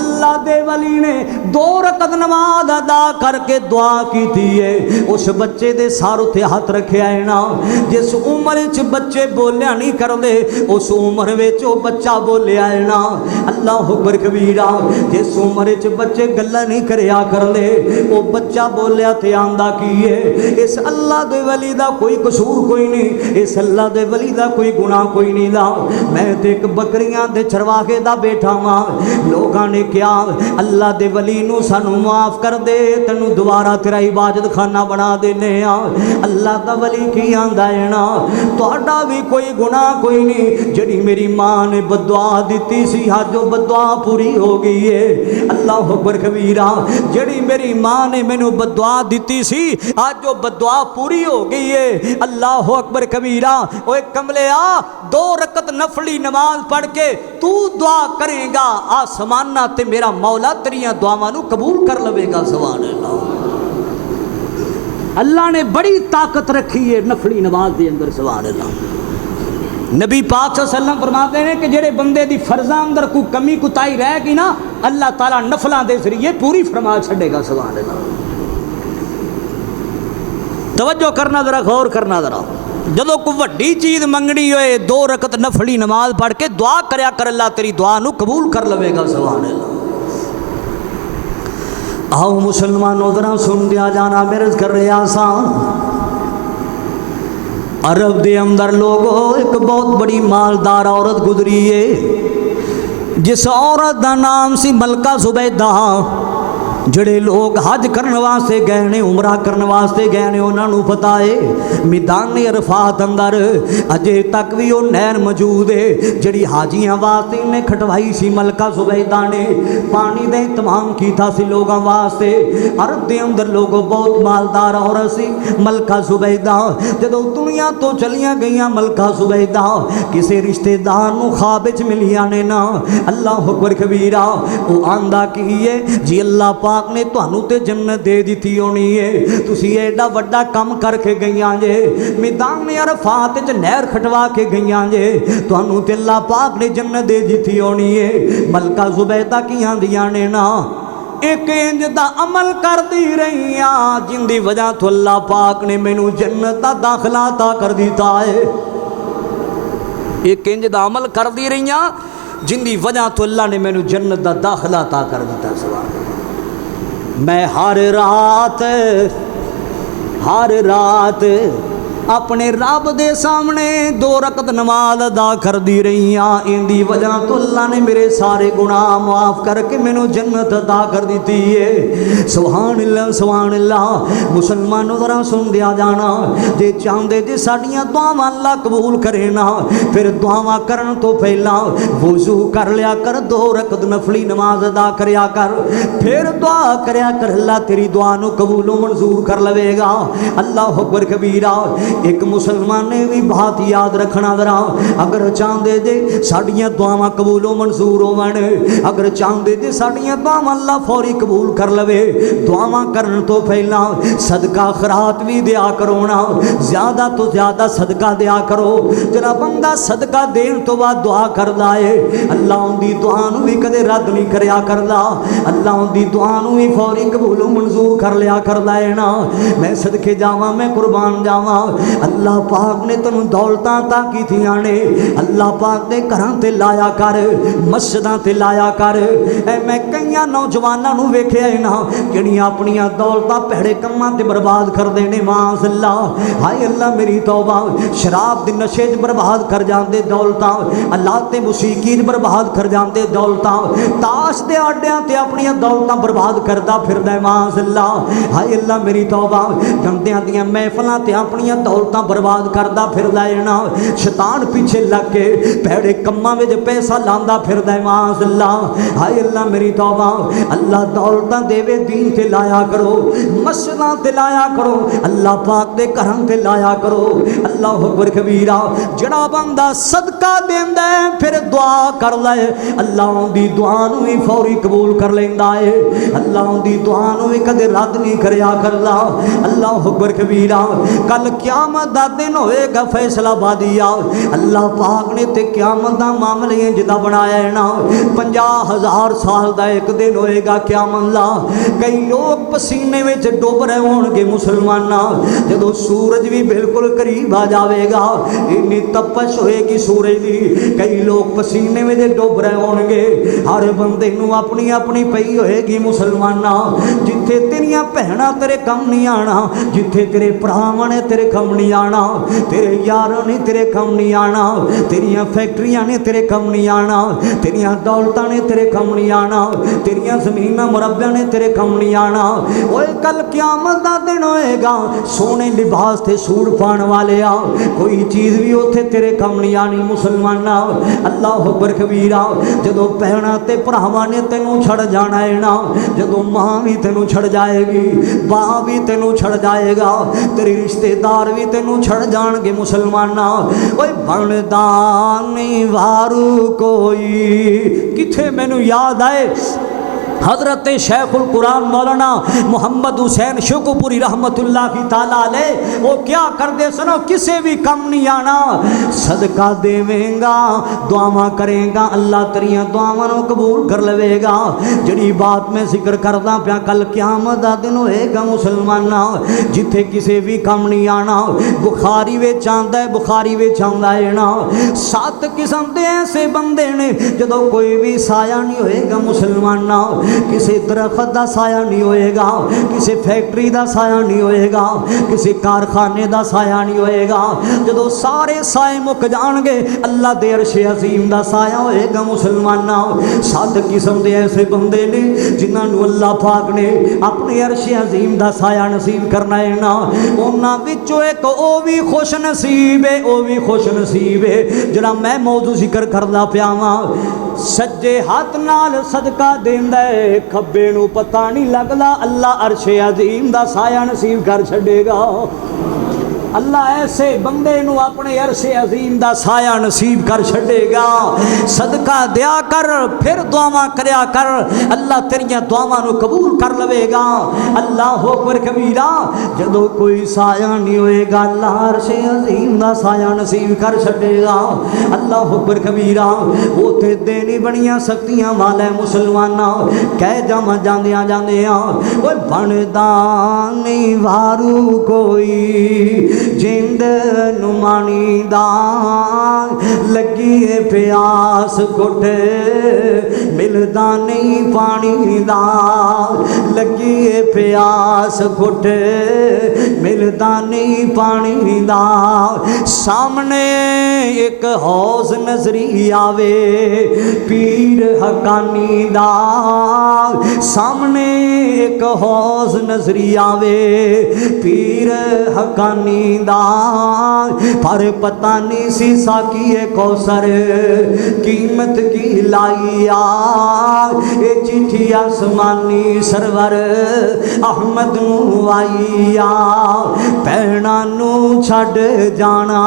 अल्लाह दे वली ने 2 रकत नमाज अदा करके दुआ की है उस बच्चे दे सार उत्ते हाथ रखिया है ना जिस उम्र च बच्चे बोलिया नहीं करते उस उम्र विच वो बच्चा बोलिया है ना अल्लाह अकबर कबीरा जिस उम्र च बच्चे गल्लां नहीं करया करते वो बच्चा बोलिया ते आंदा की है इस अल्लाह दे वली दा कोई कसूर कोई नहीं इस अल्लाह दे वली दा कोई गुनाह कोई नहीं ला मैं ते एक बकरियां दे चरवाहे दा बैठा वां लोगां ने क्या अल्लाह दे वली नू सानू माफ कर दे तैनू दोबारा तेरा इबादत खाना बना देने अल्लाह दा वली की आंदा है ना तुहाडा भी कोई गुनाह कोई नहीं जड़ी मेरी मां ने बददुआ दी सी अज वो बददुआ पूरी हो गई है अल्लाह अकबर कबीरा जड़ी मेरी मां ने मैनू बददुआ दी सी आज जो बददुआ पूरी हो गई है अल्लाह अकबर कबीरा ओए कमलिया 2 रकत नफली नमाज पढ़ के तू दुआ करेगा आसमाना ते मेरा मौला तेरियां दुआवां नू कबूल कर लवेगा सुभान अल्लाह अल्लाह ने बड़ी ताकत रखी है नफली नमाज के अंदर सुभान अल्लाह नबी पाक सल्लल्लाहु अलैहि वसल्लम फरमाते हैं कि जेड़े बंदे दी फर्जां अंदर कोई कमी कुताई रह गई ना अल्लाह ताला नफलां दे जरिए पूरी फरमा छड़ेगा सुभान अल्लाह तवज्जो करना जरा गौर करना जरा जदों कोई वड्डी चीज़ मंगनी होए 2 रकत नफली नमाज पढ़ के दुआ करया कर अल्लाह तेरी दुआ नू कबूल कर लवेगा सुभान अल्लाह आओ मुसलमानों जरा सुन दिया जाना मेरज कर रहा सा अरब दे अंदर लोगों एक बहुत बड़ी मालदार औरत गुजरी है जिस औरत का नाम सी मलका जुबैदा जड़े लोग हज करने वास्ते गए ने उमरा करने वास्ते गए ने उन्होंने पता है मैदान अरफात अंदर अजे तक भी वो नहर मौजूद है जी हाजियां वास्ते इन्हें खटवाई सी मलका जुबैदा ने पानी का इंतजाम किया सी लोगों वास्ते अरब के अंदर लोग बहुत मालदार औरत सी मलका जुबैदा जदों दुनिया तो चलिया गई मलका जुबैदा किसी रिश्तेदार नूं ख्वाब विच मिलिया ने ना अल्लाह अकबर कबीरा वो आंदा की है जी अल्लाह पाक पाक ने तुहानू ते जन्नत दे दी होनी है। तुसी एडा वड्डा काम करके गईयां जे, मैदान अरफात च नहर खटवा के गईयां जे, तुहानू ते अल्लाह पाक ने जन्नत दे दी होनी है। मलका जुबैदा की आंदियां ने ना एक इंज दा अमल करती रही जिंदी वजह तो अल्लाह पाक ने मैनू जन्नत दा दाखला अता कर दिता है। एक इंज दा अमल करती रही जिंदी वजह तो अल्लाह ने मैनू जन्नत दा दाखला अता कर दिता। सवाल मैं हर रात अपने रब दे सामने 2 रकत नमाज अदा कर दी रही इंदी वजह तो अल्लाह ने मेरे सारे गुनाह माफ़ करके मैनू जन्नत अदा कर दी है। सुभान अल्लाह सुभान अल्लाह। मुसलमानों जरा सुन दिया जाना, जे चाहते जे साड़ियाँ दुआवां अल्लाह कबूल करे ना, फिर दुआवां करन तो पहला वुजू कर लिया कर, 2 रकत नफली नमाज अदा करया कर, फिर दुआ करया कर, अल्लाह तेरी दुआ नू कबूलो मंजूर कर लवेगा। अल्लाह अकबर कबीरा। एक मुसलमान ने भी बात याद रखना जरा, अगर चाहते जे साड़ियाँ दुआवां कबूलो मंजूर होवन, अगर चाहते जे साड़ियाँ दुआवां अल्लाह फौरी कबूल कर लवे, दुआवां करन तो पहला सदका खरात भी दिया करो ना, ज़्यादा तो ज़्यादा सदका दिया करो। जरा बंदा सदका देन तो बाद दुआ करदा है, अल्लाह उनकी दुआ नूं भी कदे रद्द नहीं करया करदा, अल्लाह उनकी दुआ नूं भी फौरी कबूलो मंजूर कर लिया करदा है ना। मैं सदके जावां, मैं कुर्बान जावां, अल्लाह पाक ने तेनू दौलतां ता कीतियां ने, अल्लाह पाक ने घरां ते लाया कर, मस्जिदां ते लाया कर। मैं कईयां नौजवानां नू वेखिया है ना जिहड़ियां अपनियां दौलतां भैड़े कम्मां ते बर्बाद करदे ने। माज़ अल्लाह, हाय अल्लाह मेरी तौबा। शराब दे नशे च बर्बाद कर जांदे दौलतां, अल्लाह ते मुसीकी च बर्बाद कर जांदे दौलतां, ताश दे आड्यां ते अपनियां दौलतां बर्बाद करदा फिरदा। माज़ अल्लाह, हाय अल्लाह मेरी तौबा। जंदियां दियां महफिलां ते अपनियां दौलतां बर्बाद करदा फिरदा है ना, शैतान पीछे लग के भैड़े कम्मां विच पैसा लांदा फिरदा है। माज़ अल्लाह, हाय अल्लाह मेरी तौबा। अल्लाह दौलतां देवे दीन ते लाया करो, मस्जिदां ते लाया करो, अल्लाह पाक दे घरां ते लाया करो। अल्लाह अकबर कबीरा। जड़ा बंदा सदका देंदा है फिर दुआ करदा है, अल्लाह उनदी दुआ नूं भी फौरी कबूल कर लैंदा है, अल्लाह उनदी दुआ नूं भी कदे रद्द नहीं करया करदा। अल्लाह अकबर कबीरा। कल क़यामत दा दिन होएगा फैसलाबादिया, अल्लाह पाक ने ते क़यामत दा मामले जिदा बनाया है ना, 50,000 साल दा एक दिन होएगा क़यामत दा। कई लोग पसीने में डुब रहे होंगे मुसलमाना, जदों सूरज भी बिल्कुल करीब आ जाएगा, इन्नी तपश होएगी सूरज की, कई लोग पसीने में डुब रहे होंगे। हर बंदे नूं अपनी अपनी पई होएगी मुसलमाना। जिथे तेरियां भैणां तेरे कम नहीं आना, जिथे तेरे भरावां ने तेरे कम नहीं आना, तेरे यारों ने तेरे कम नहीं आना, तेरियां फैक्ट्रियां ने तेरे कम नहीं आना, तेरियां दौलतां ने तेरे कम नहीं आना, तेरियां ज़मीनां मुरब्बियां ने तेरे कम नहीं आना। ओए कल क़यामत दा दिन होएगा, सोने लिबास ते सूट पाने वाले आ, कोई चीज़ भी उत्थे तेरे कम नहीं आनी मुसलमाना। अल्लाह अकबर कबीरा। जदों भैणां ते भरावां ने तेनों छड़ जाना है ना, जदों मां भी तेनों छड़ जाएगी, बाप भी तेनों छड़ जाएगा, तेरे रिश्तेदार भी तेनों छड़ जाणगे मुसलमाना। ओए बनदा नहीं वारू कोई। किथे मैनू याद आए हज़रत शेखुल कुरान मौलाना मोहम्मद हुसैन शुकपुरी रहमतुल्लाह ताला अलैह, वो क्या करते सुनो, किसे भी कम नहीं आना, सदका देवेगा, दुआवां करेगा, अल्लाह तेरियां दुआवां नूं कबूल कर लवेगा। जिहड़ी बात मैं जिक्र करदा पिया, कल क़यामत दा दिन होएगा मुसलमाना, जिथे किसे भी कम नहीं आना। बुखारी विच आंदा है, बुखारी विच आंदा है ना, 7 किस्म दे ऐसे बंदे ने जदों कोई भी साया नहीं होएगा मुसलमाना, किसी दरख्त का साया नहीं होएगा, किसी फैक्ट्री का साया नहीं होएगा, किसी कारखाने का साया नहीं होएगा। जदों सारे साए मुक जाएंगे, अल्लाह दे अर्शे अजीम का साया होएगा मुसलमाना। 7 किस्म के ऐसे बंदे ने जिन्होंने अल्लाह पाक ने अपने अर्शे अजीम का साया नसीब करना है ना, उन्हां विचों एक वो भी खुश नसीब है, वो भी खुश नसीब है जरा मैं मौजू जिक्र करदा पिया वां। सज्जे हाथ नाल सदका देंदा है, खब्बे नूं पता नहीं लगदा, अल्लाह अर्शे अजीम दा साया नसीब कर छड़ेगा। अल्लाह ऐसे बंदे नू अपने अरशे अजीम दा साया नसीब कर छड़ेगा। सदका दिया कर, फिर दुआवां करया कर, अल्लाह तेरियां दुआवां नू कबूल कर लवेगा। अल्लाह अकबर कबीरा। जदों कोई साया नहीं होएगा अल्लाह अरशे अजीम दा साया नसीब कर छड़ेगा। अल्लाह अकबर कबीरा। उथे देनी बड़ियां शक्तियां वाले मुसलमाना कह जावा जांदियां जांदियां ओए बनदा नहीं वारू कोई जिंद नुमानी दा लगी प्यास घुट मिलदा नहीं पानी दा लगी प्यास घुट मिलदा नहीं पानी दा। सामने एक हौज नजरी आवे पीर हकानी दा सामने एक हौज नजरी आवे पीर हकानी दा पर पता नहीं सी साकी कौसर कीमत की लाइया ये चिट्ठी आसमानी सरवर अहमद नू आईया भैणा नू छड़ जाना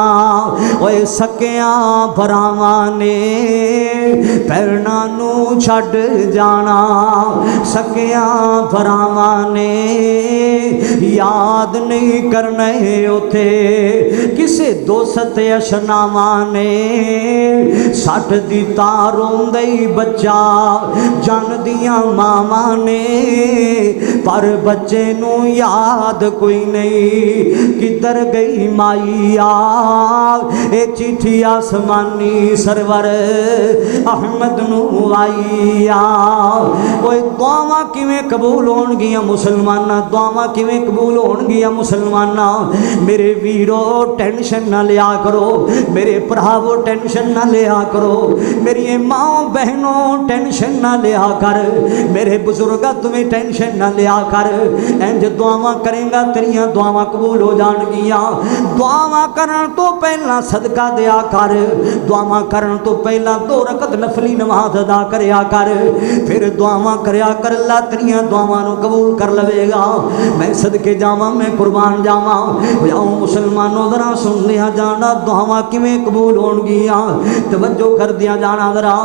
ओए सकिया भरावां ने भैणा नू छड़ जाना सकिया भरावां ने याद नहीं करने उथे किसे दोस्त अशनावा ने सट दिता रोंदे बच्चा जन दिया मामा ने पर बच्चे नू याद कोई नहीं किधर गई माइया ए चिट्ठी आसमानी सरवर अहमद नू आईया। ओए दुआवां किवें कबूल होणगियां मुसलमाना दुआवां किवें कबूल होणगियां मुसलमाना। मेरे वीरो टेंशन ना लिया करो मेरे भरावो टेंशन ना लिया करो मेरी माओ बहनों टेंशन ना लिया कर मेरे बुजुर्ग तुम्हें टेंशन ना लिया कर। इंज दुआवां करेंगा तेरियां दुआवां कबूल हो जाणगियां। दुआवां करन तो पहला सदका दिया कर दुआवां करन तो पहला 2 रकत नफली नमाज अदा करया कर फिर दुआवां करया कर अल्लाह तेरियां दुआवां नू कबूल कर लवेगा। मैं सदके जावां मैं कुर्बान जावां जाओ मुसलमानों जरा सुन लिया जाना दुआवां किवें कबूल होणगियां तवज्जो कर दिया जाना जरा।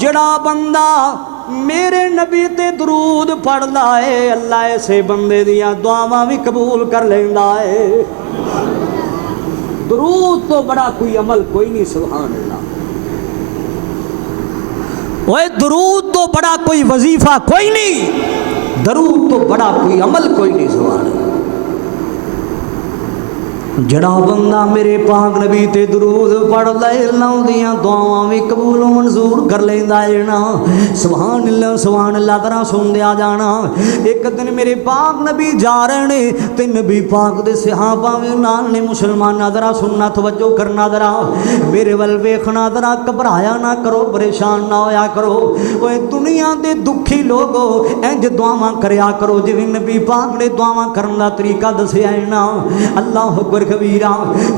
जड़ा बंदा मेरे नबी ते दरूद पढ़दा है अल्लाह ऐसे बंदे दियां दुआवां भी कबूल कर लैंदा है। दरूद तो बड़ा कोई अमल कोई नहीं सुभान अल्लाह। ओए दरूद तो बड़ा कोई वजीफा कोई नहीं दरूद तो बड़ा कोई अमल कोई नहीं सुभान अल्लाह। जड़ा बंदा मेरे पाक नबी ते दरूद पढ़ ले लाउंदियां दुआवां भी कबूल मंजूर कर लैंदा है ना सुभान अल्लाह तरह सुन दिया जाना। एक दिन मेरे पाक नबी जा रहे ने ते नबी पाक दे सहाबा भी नाल ने मुसलमाना जरा सुनना तवज्जो करना जरा मेरे वल वेखना जरा घबराया ना करो परेशान ना होया करो। ओए दुनिया दे दुखी लोगो इंज दुआवां करया करो जिवें नबी पाक ने दुआवां करन दा तरीका दस्या है ना। अल्लाह अकबर कबीरा।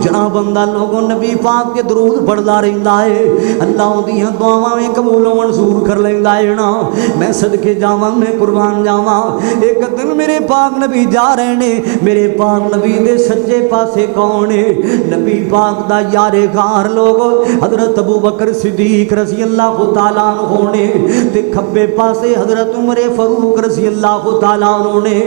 जड़ा बंदा लोगों नबी पाक के दरूद पढ़दा रहिंदा है अल्लाह उहदियां दुआवां भी कबूल मंजूर कर लैंदा है ना। मैं सदके जावां मैं कुर्बान जावां। एक दिन मेरे पाक नबी जा रहे ने मेरे पाक नबी दे सज्जे पासे कौन है नबी पाक दा यारे कार लोग हजरत अबू बकर सिद्दीक रज़ी अल्लाह तआला अन्हु ने ते खब्बे पासे हजरत उमर फारूक रज़ी अल्लाह तआला अन्हु ने।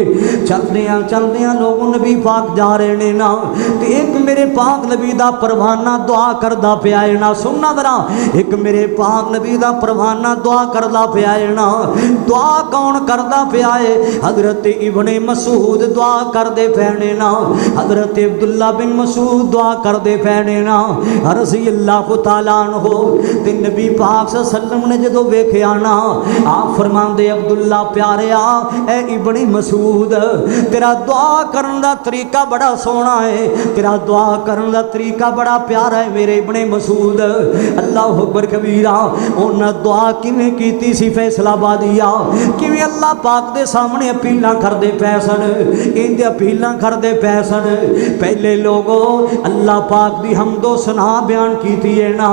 चलदियां लोग नबी पाक जा रहे ने ना ते एक मेरे पाक नबी दा परवाना दुआ करदा पिया है ना सुनना जरा एक मेरे पाक नबी दा परवाना दुआ करदा पिया है ना। दुआ कौन करदा पिया है हजरत इब्ने मसूद दुआ करदे पैने ना हजरत अब्दुल्ला बिन मसूद दुआ करदे पैने ना रज़ी अल्लाह तआला अन्हु। ते नबी पाक सल्लल्लाहु अलैहि वसल्लम ने जदों वेखिया ना आप फरमांदे अब्दुल्ला प्यारिया ए इब्ने मसूद तेरा दुआ करन दा तरीका बड़ा सोहना है तेरा दुआ करन दा तरीका बड़ा प्यारा है मेरे इब्ने मसूद। अल्लाह अकबर कबीरा। उन्हां दुआ किवें कीती सी फैसलाबादिया किवें अल्लाह पाक दे सामने अपीलां करदे पै सन इंज अपीलां करदे पै सन। पहले लोगो अल्लाह पाक दी हमदो सना बयान कीती है ना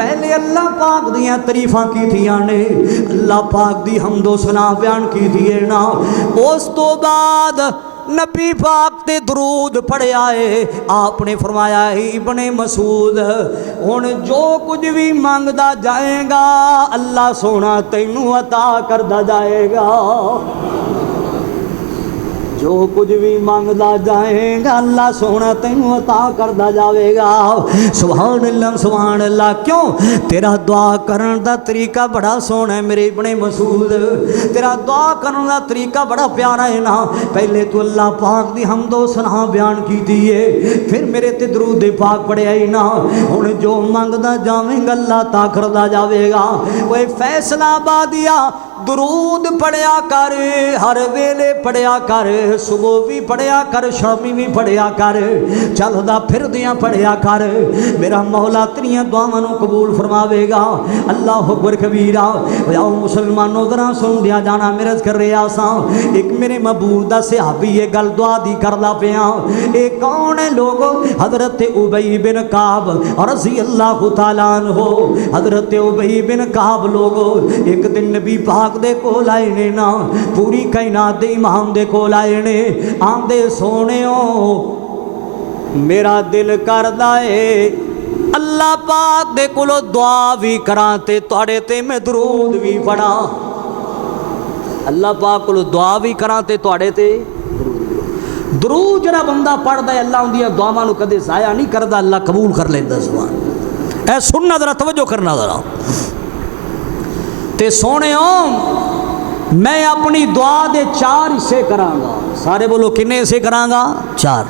पहले अल्लाह पाक दियां तरीफां कीतियां ने अल्लाह पाक दी हमदो सना बयान कीती है ना। उस तो बाद नबी पाक ते दरूद पढ़िया है। आपने फरमाया है इब्ने मसूद हुण जो कुछ भी मंगदा जाएगा अल्लाह सोना तैनू अता करदा जाएगा। जो कुछ भी मंगदा जाएगा अल्लाह सोना तैनू अता करदा जाएगा। सुभान अल्लाह। क्यों? तेरा दुआ करन दा तरीका बड़ा सोहना है मेरे इब्ने मसूद। तेरा दुआ करन दा तरीका बड़ा प्यारा है ना। पहले तू अल्लाह पाक दी हमदो सना बयान कीती है, फिर मेरे ते दरूद पाक पढ़िया ही ना। हुण जो मंगदा जावेगा अल्लाह अता करदा जाएगा। ओए फैसलाबादिया दरूद पढ़िया कर, हर वेले पढ़िया कर, सुबह भी पढ़िया कर, शामी भी पढ़िया कर, चलदा फिरदियां पढ़िया कर। मेरा मौला तेरियां दुआवां नूं कबूल फरमावेगा। अल्लाह अकबर कबीरा। आओ मुसलमानों जरा सुन दिया जाना। मेरे कर रहा सा एक मेरे महबूब दा सहाबी ये गल दुआ दी करदा पिया। ये कौन है लोगो? हजरत उबई बिन काब रज़ी अल्लाह तआला अन्हु। हजरत उबई बिन काब लोगो एक दिन नबी पाक दे कोल आए ने ना, पूरी कायनात दे इमाम दे कोल आए ने। आंदे सोहणियो मेरा दिल करदा है अल्लाह पाक दे कोलों दुआ भी करां ते तुहाडे ते मैं दरूद भी पढ़ा। अल्लाह पाक कोलों दुआ भी करां ते तुहाडे ते दरूद जरा बंदा पढ़दा है अल्लाह उंदियां दुआवां नूं कदे ज़ाया नहीं करदा, अल्लाह कबूल कर लैंदा। सुभान ऐ सुनना जरा तवज्जो करना जरा। ते सोहणियो मैं अपनी दुआ दे 4 हिस्से करांगा। सारे बोलो किन्ने हिस्से करांगा? 4।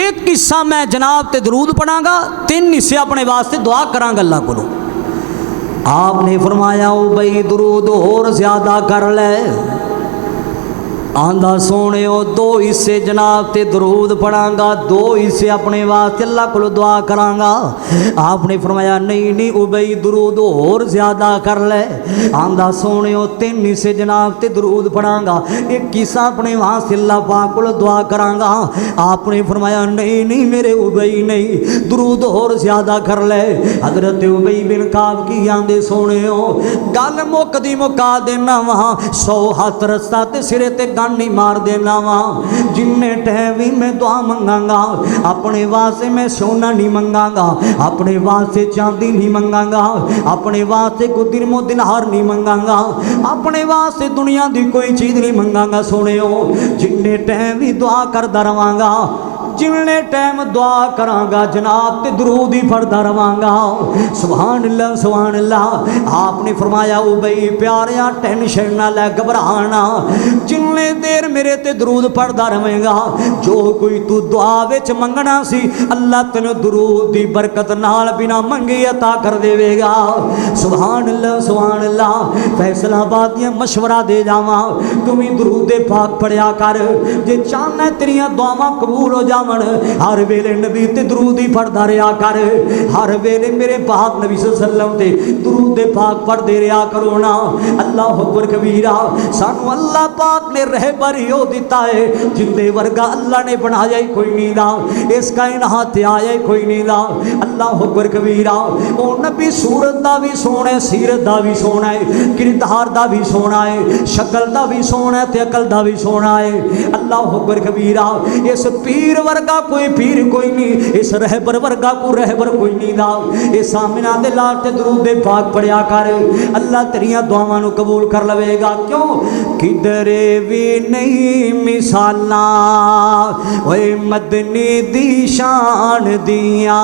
एक हिस्सा मैं जनाब ते दरूद पढ़ांगा, 3 हिस्से अपने वास्ते दुआ करांगा अल्लाह को। आपने फरमाया ओ बई दरूद होर ज्यादा कर ले। आंदा सोहणियो 2 हिस्से जनाब ते दरूद पढ़ांगा, 2 हिस्से अपने वास्ते अल्लाह को दुआ करांगा। आपने फरमाया नहीं नहीं उबई दरूद होर ज्यादा कर ले। आंदा सोहणियो 3 हिस्से जनाब ते दरूद पढ़ांगा, एक हिस्सा अपने वास्ते अल्लाह पाक को दुआ करांगा। आपने फरमाया नहीं नहीं मेरे उबई नहीं, दरूद होर ज्यादा कर ले। हजरत उबई बिन काब की आंदे सोहणियो गल मुकदी मुका देना वहां 100 हाथ रस्ता ते सिरे ते नहीं मार देना वा। जिन्ने टाइम भी मैं दुआ मंगांगा अपने वास्ते मैं सोना नहीं मंगांगा, अपने वास्ते चांदी नहीं मंगांगा, अपने वास्ते कोई दिरमो दिनार नहीं मंगांगा, अपने वास्ते दुनिया की कोई चीज़ नहीं मंगांगा। सुनियो जिन्ने टाइम भी दुआ करदा रवांगा, जिन्ने टाइम दुआ करांगा जनाब ते दरूद ही पढ़दा रवांगा। सुभान अल्लाह सुभान अल्लाह। आपने फरमाया उबई प्यारिया टेंशन ना ले, घबराना। जिन्ने देर मेरे ते दरूद पढ़दा रवेगा जो कोई तू दुआ विच मंगना सी अल्लाह तेनू दरूद दी बरकत नाल बिना मंगे अता कर देवेगा। सुभान अल्लाह सुभान अल्लाह। फैसलाबाद दियां मशवरा दे जावां, तू भी दरूद पाक पढ़िया कर। जे चाहना तेरियां दुआवां कबूल हो जावन हर वेले नबी ते दरूद ही पढ़दा रहा कर। हर वेले मेरे पाक नबी सल्लल्लाहु अलैहि वसल्लम ते दरूद पाक पढ़दे रहा करो ना। अल्लाह अकबर कबीरा। सानू अल्लाह पाक ने रहबर हो दिता है, जिंदे वर्गा अल्लाह ने बनाया ही कोई नहीं ला, इस कायनात ते आया ही कोई नहीं ला। अल्लाह अकबर कबीरा। ओ नबी सूरत दा भी सोहना है, सीरत दा भी सोहना है, किरदार दा भी सोहना है, शक्ल दा भी सोहना है ते अकल दा भी सोहना है। अल्लाह अकबर कबीरा। इस पीर वर्गा कोई पीर कोई नहीं, इस रहबर वर्गा को रहबर कोई नहीं ला। इस सामना दे लाल ते दरूद पाक पढ़िया कर, अल्लाह तेरियां दुआवां नूं कबूल कर लवेगा। क्यों? किधरे भी नहीं मिसाला ओए मदनी दी शान दिया।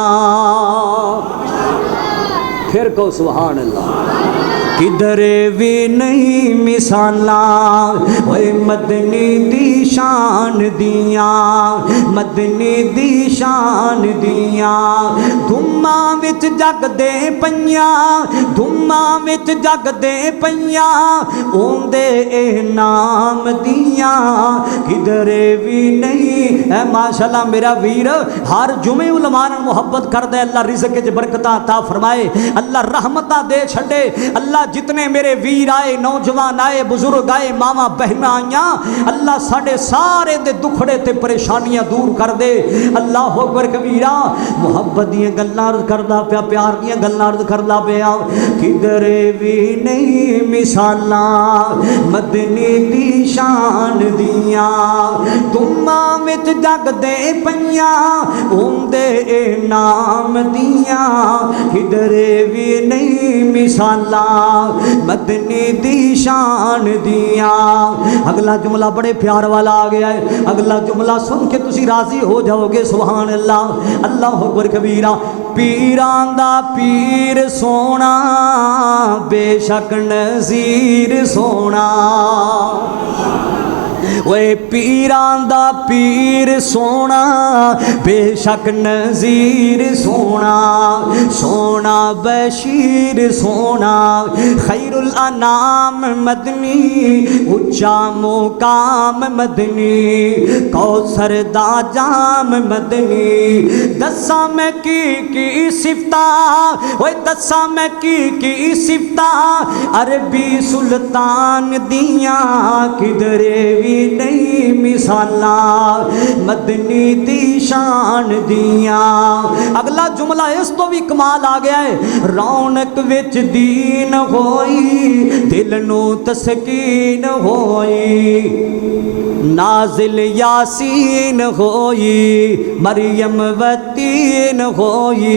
फिर को सुभान अल्लाह। किधरे भी नहीं मिसाला ओए मदनी दी शान दिया, मदनी दी शान दिया। धुम्मा विच जगदे पईयां, धुम्मा विच जगदे पईयां ओंदे ए नाम दिया। किधरे भी नहीं ऐ माशाअल्लाह मेरा वीर हर जुमे उलमा नाल मुहब्बत करदा है। अल्लाह रिज़्क च बरकतां अता फरमाए, अल्लाह रहमतां दे छड़े। अल्लाह जितने मेरे वीर आए, नौजवान आए, बुजुर्ग आए, मावां बहनां आईयां, अल्लाह साडे सारे दे दुखड़े ते परेशानियां दूर कर दे। अल्लाह अकबर कबीरा। मुहब्बत दी गल्लां अर्ज करदा पिया, प्यार दी गल्लां अर्ज करदा पिया। किधरे भी नहीं मिसालां मदनी दी शान दियां, तुमां विच जगदे पईयां ओंदे नाम दियां। किधरे भी नहीं मिसालां मदनी दी शान दियां। अगला जुमला बड़े प्यार वाला आ गया है। अगला जुमला सुन के तुसी राजी हो जाओगे। सुभान अल्लाह, अल्लाह अकबर कबीरा। पीरां दा पीर सोना बेशक नज़ीर सोना, वे पीरां दा पीर सोना बेशक नज़ीर सोना। सोना बशीर सोना खैरुल अनाम मदनी, उच्चा मुकाम मदनी, कौसर दा जाम मदनी। दसा मैं की सिफता, वो दसा मैं की सिफता अरबी सुल्तान दियां। किधरे भी नहीं मिसाला मदनी दी शान दियां। अगला जुमला इस तो भी कमाल आ गया है। रौनक विच दीन होई, दिल नू तस्कीन होई, नाजिल यासीन होई, मरियम वतीन होई,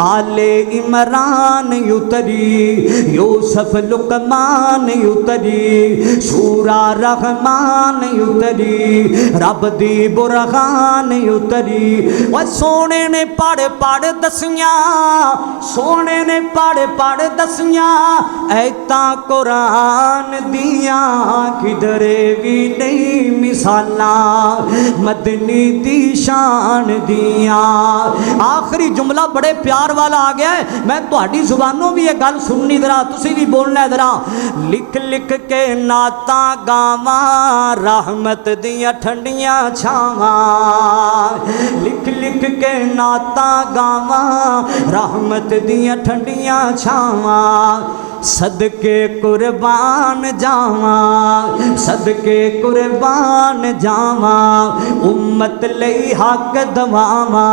आले इमरान उतरी, यूसुफ लुकमान उतरी, सूरा रहमान उतरी, रब दी बुरहान उतरी। वह सोने ने पढ़ पढ़ दसियां, सोने ने पढ़ पढ़ दसियां ऐतां कुरान दियां। किधरे भी नहीं मिसाला मदनी दी शान दियां। आखिरी जुमला बड़े प्यार वाला आ गया है। मैं तुहाडी जुबानों भी ये गल सुननी, जरा तुसी भी बोलना है जरा। लिख लिख के नाता गावा रहमत दियां ठंडियां छावां, लिख लिख के नाता गावा रहमत दियां ठंडियां छावां। सदके कुर्बान जावा, सदके कुर्बान जावा, उम्मत लई हक दवावा।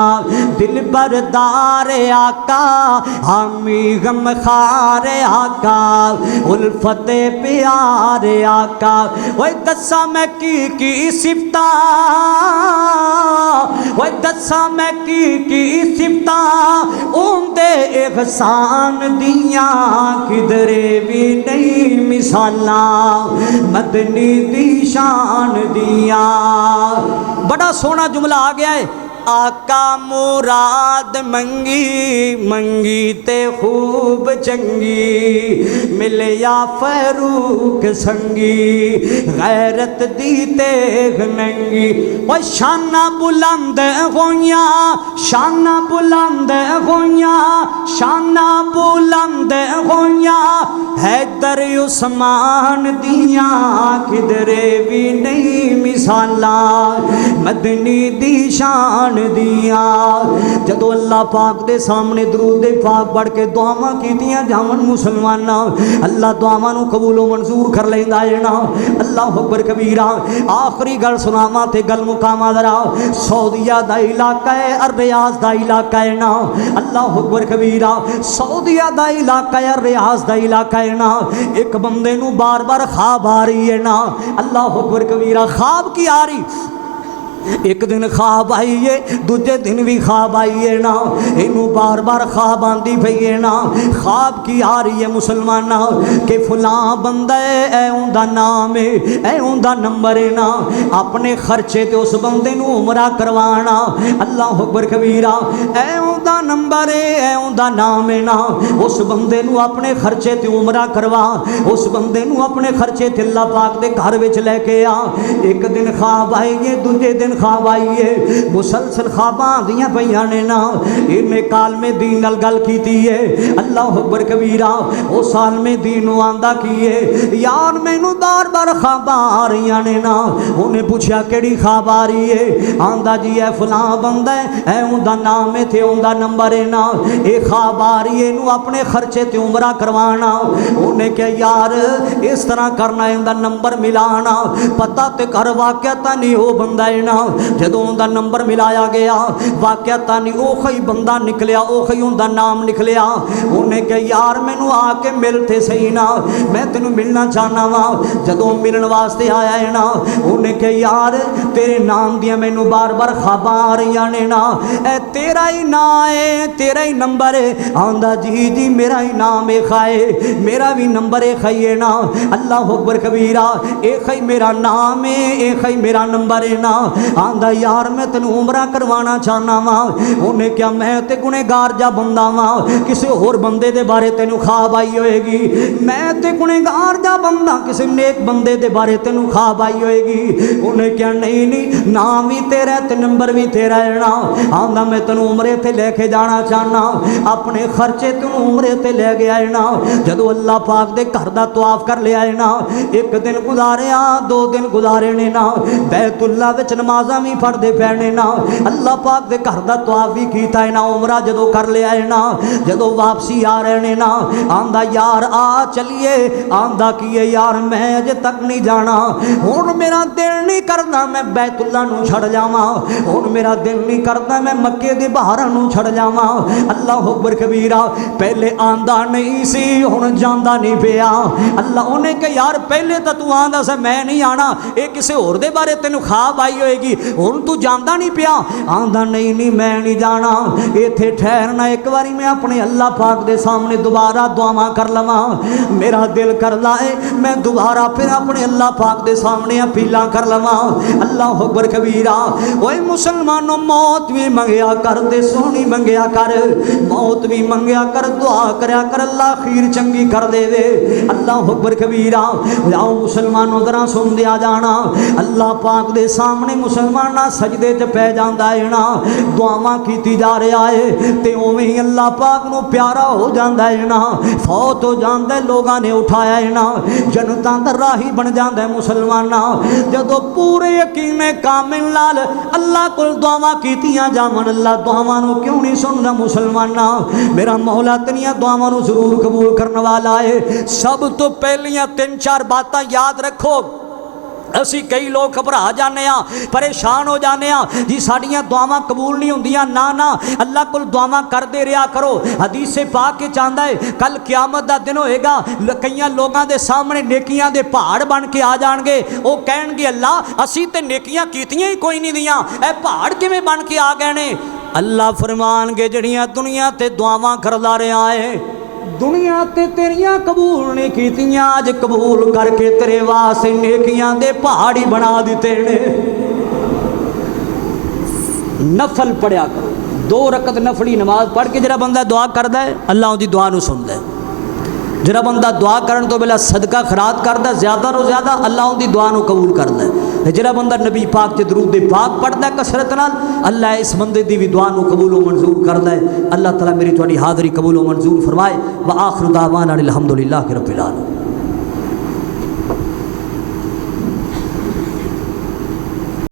दिल बरदार आका हामी गम खार आका, उल्फत प्यार आका। वही दसा मैं की सिफता, वही दसा मैं की सिफता उनदे एहसान दियां। किधरे भी नहीं मिसाला मदनी दी शान दियां। बड़ा सोहना जुमला आ गया है। आका मुराद मंगी, मंगी ते खूब चंगी, मिलया फरूक संगी, गैरत दी तेग नंगी। वो शाना बुलंद होइया, शाना बुलंद होइया, शाना बुलंद होइया, हैदर उस्मान दिया। किधरे भी नहीं मिसाला मदनी दी शान दिया। जदों अल्लाह पाक दे सामने दरूद पाक पढ़ के दुआवां कीतियां जावन मुसलमाना, अल्लाह दुआवां नूं कबूलो मंजूर कर लैंदा है ना। अल्लाह अकबर कबीरा। आखिरी गल सुनावां ते गल मुकामा जरा। सऊदिया दा इलाका है, अर रियाज दा इलाका है ना। अल्लाह अकबर कबीरा। सऊदिया दा इलाका है, रियाज दा इलाका है ना। एक बंदे नूं बार बार ख्वाब आ रही है ना। अल्लाह अकबर कबीरा। ख्वाब की आ रही, एक दिन ख्वाब आई है, दूजे दिन भी ख्वाब आई है ना। इनू बार बार ख्वाब आंदी पई है ना। ख्वाब की आ रही है मुसलमाना कि फलां बंदा है, उनका नाम है, ए उनका नंबर है ना। अपने खर्चे ते उस बंदे नू उमरा करवाना। अल्लाह अकबर कबीरा। ए उनका नंबर है, ए उनका उनका नाम है ना, उस बंदे नू अपने खर्चे ते उमरा करवा, उस बंदे नू अपने खर्चे ते अल्लाह पाक दे घर विच लेके आ। एक दिन ख्वाब आईए, दूजे दिन ख्वाब आईए, मुसलसल ख्वाबां आंदियां पईयां ने ना। इन्हें कालमे दीन नाल गल कीती है, अल्लाह अकबर कबीरा। उस आलमे दीन नू आंदा की है, यार मैनू बार बार ख्वाबां आ रही ने ना। उन्हें पूछा केड़ी ख्वाब आ रही है? आंदा जी है फलां बंदा है, उनका नाम है थे उनका नंबर है ना, ये ख्वाब आ रही है, इनू अपने खर्चे ते उमरा करवाना। उन्हें क्या यार इस तरह करना, इनका नंबर मिलाना, पता तो कर वाकया नहीं वो बंदा है ना। जदों उनका नंबर मिलाया गया वाकया नहीं ओही बंदा निकलिया, ओही उनका नाम निकलिया। उन्हें क्या यार मैनू आके मिलते सही ना, मैं तेनू मिलना चाहना वा। जदों मिलने वास्ते आया है ना, उन्हें क्या यार तेरे नाम दिया मैनू बार बार ख्वाबां आ रही ने ना, ए तेरा ही ना है, तेरा ही नंबर है। आंदा जी जी मेरा ही नाम है खाए, मेरा भी नंबर है खाइए ना। अल्लाह अकबर कबीरा, एक ही मेरा नाम है, एक ही मेरा नंबर है ना। आंदा यार मैं तेनू उमरा करवाना चाहना वा। उन्हें क्या मैं ते गुनेगार जा बंदा वा, किसी होर बंदे दे बारे तेनू ख्वाब आई होएगी। मैं ते गुनेगार जा बंदा, किसी नेक बंदे दे बारे तेनू ख्वाब आई होएगी। उन्हें क्या नहीं नहीं नाम भी तेरा ते नंबर भी तेरा है ना। आंदा मैं तेनू उमरे ते लेके जाना चाहना, अपने खर्चे तेनू उमरे ते ले गया है ना। जदों अल्लाह पाक दे घर दा तवाफ कर लिया है ना, एक दिन गुजारिया, दो दिन गुजारे ने ना, बैतुल्ला विच नमाज़ां भी पढ़दे पे ने ना, अल्लाह पाक दे घर दा तवाफ भी कीता है ना, उमरा जदों कर लिया है ना। जदों वापसी आ रहे ने ना, आंदा यार आ चलिए। आंदा की है यार मैं अजे तक नहीं जाना, हुण मेरा दिल नहीं करदा मैं बैतुल्ला नू छड़ जावां, हुण मेरा दिल नहीं करदा मैं मक्के दे बहारां नू छड़ जावां। अल्लाह अकबर कबीरा, पहले आंदा नहीं सी हुण जांदा नहीं पिया। अल्लाह उन्हें कहा यार पहले तो तू आंदा सा मैं नहीं आना, ये किसी होर दे बारे तेनू ख्वाब आई होएगी, हुण तू जांदा नहीं पिया। आंदा नहीं नहीं मैं नहीं जाना, इत्थे ठहरना, एक बारी मैं अपने अल्लाह पाक दे सामने दोबारा दुआवां कर लवां। मेरा दिल करदा है मैं दोबारा फिर अपने अल्लाह पाक दे सामने अपीलां कर लवां। अल्लाह अकबर कबीरा, ओए मुसलमानों मौत भी मंगया कर ते सोहनी मंगया कर, मौत भी मंगया कर, दुआ करया कर, अल्लाह खीर चंगी कर देवे। अल्लाह अकबर कबीरा, आओ मुसलमानों जरा सुन दिया जाना, अल्लाह पाक दे सामने मुसलमाना सजदे च पै जांदा है ना, दुआवां कीती जा रहा है ते उवें ही अल्लाह पाक नू प्यारा हो जांदा है ना, फौत हो जांदा है, लोगां ने उठाया है ना, जनता दा राही बन जांदा है मुसलमाना। जदों पूरे यकीन कामिल नाल अल्लाह कोल दुआवां कीतियां जावन, अल्लाह दुआवां नू क्यों नहीं सुनदा मुसलमाना। मेरा मौला तेरियां दुआवां नू जरूर कबूल करने वाला है। सब तो पहलियां 3-4 बातां याद रखो। असी कई लोग घबरा जाने, परेशान हो जाने जी साड़ियाँ दुआवां कबूल नहीं होंदियां। ना ना अल्लाह को दुआवां करते रहा करो। हदीस से पा के चाहता है कल क्यामत का दिन होएगा, कई लोगों के सामने नेकियां दे पहाड़ बन के आ जाएंगे। वो कहेंगे अल्लाह असी तो नेकियां कीतियां ही कोई नहीं दियां, ए पहाड़ किवें बन के आ गए ने। अल्लाह फरमानगे जड़ियाँ दुनिया ते दुआवां करदा रहा है, दुनिया ते तेरियां कबूल नहीं कीतियां, अज कबूल करके तेरे वास्ते नेकियां दे पहाड़ ही बना दिते ने। नफल पढ़िया करो, 2 रकत नफली नमाज पढ़ के जरा बंदा दुआ करता है अल्लाह उनकी दुआ नूं सुनदा है। जरा बंदा दुआ करन तो पहला सदका खरात करता ज़्यादा तो ज़्यादा अल्लाह उनकी दुआ नूं कबूल करता है। जरा बंदा नबी पाक च दरूद पाक पढ़ता है कसरत नाल, अल्लाह इस बंदे की भी दुआ नूं कबूल मंजूर करता है। अल्लाह ताला मेरी थोड़ी हाज़री कबूल मंजूर फरमाए। व आखिर दावाना अनिल हम्दुलिल्लाहि रब्बिल आलमीन।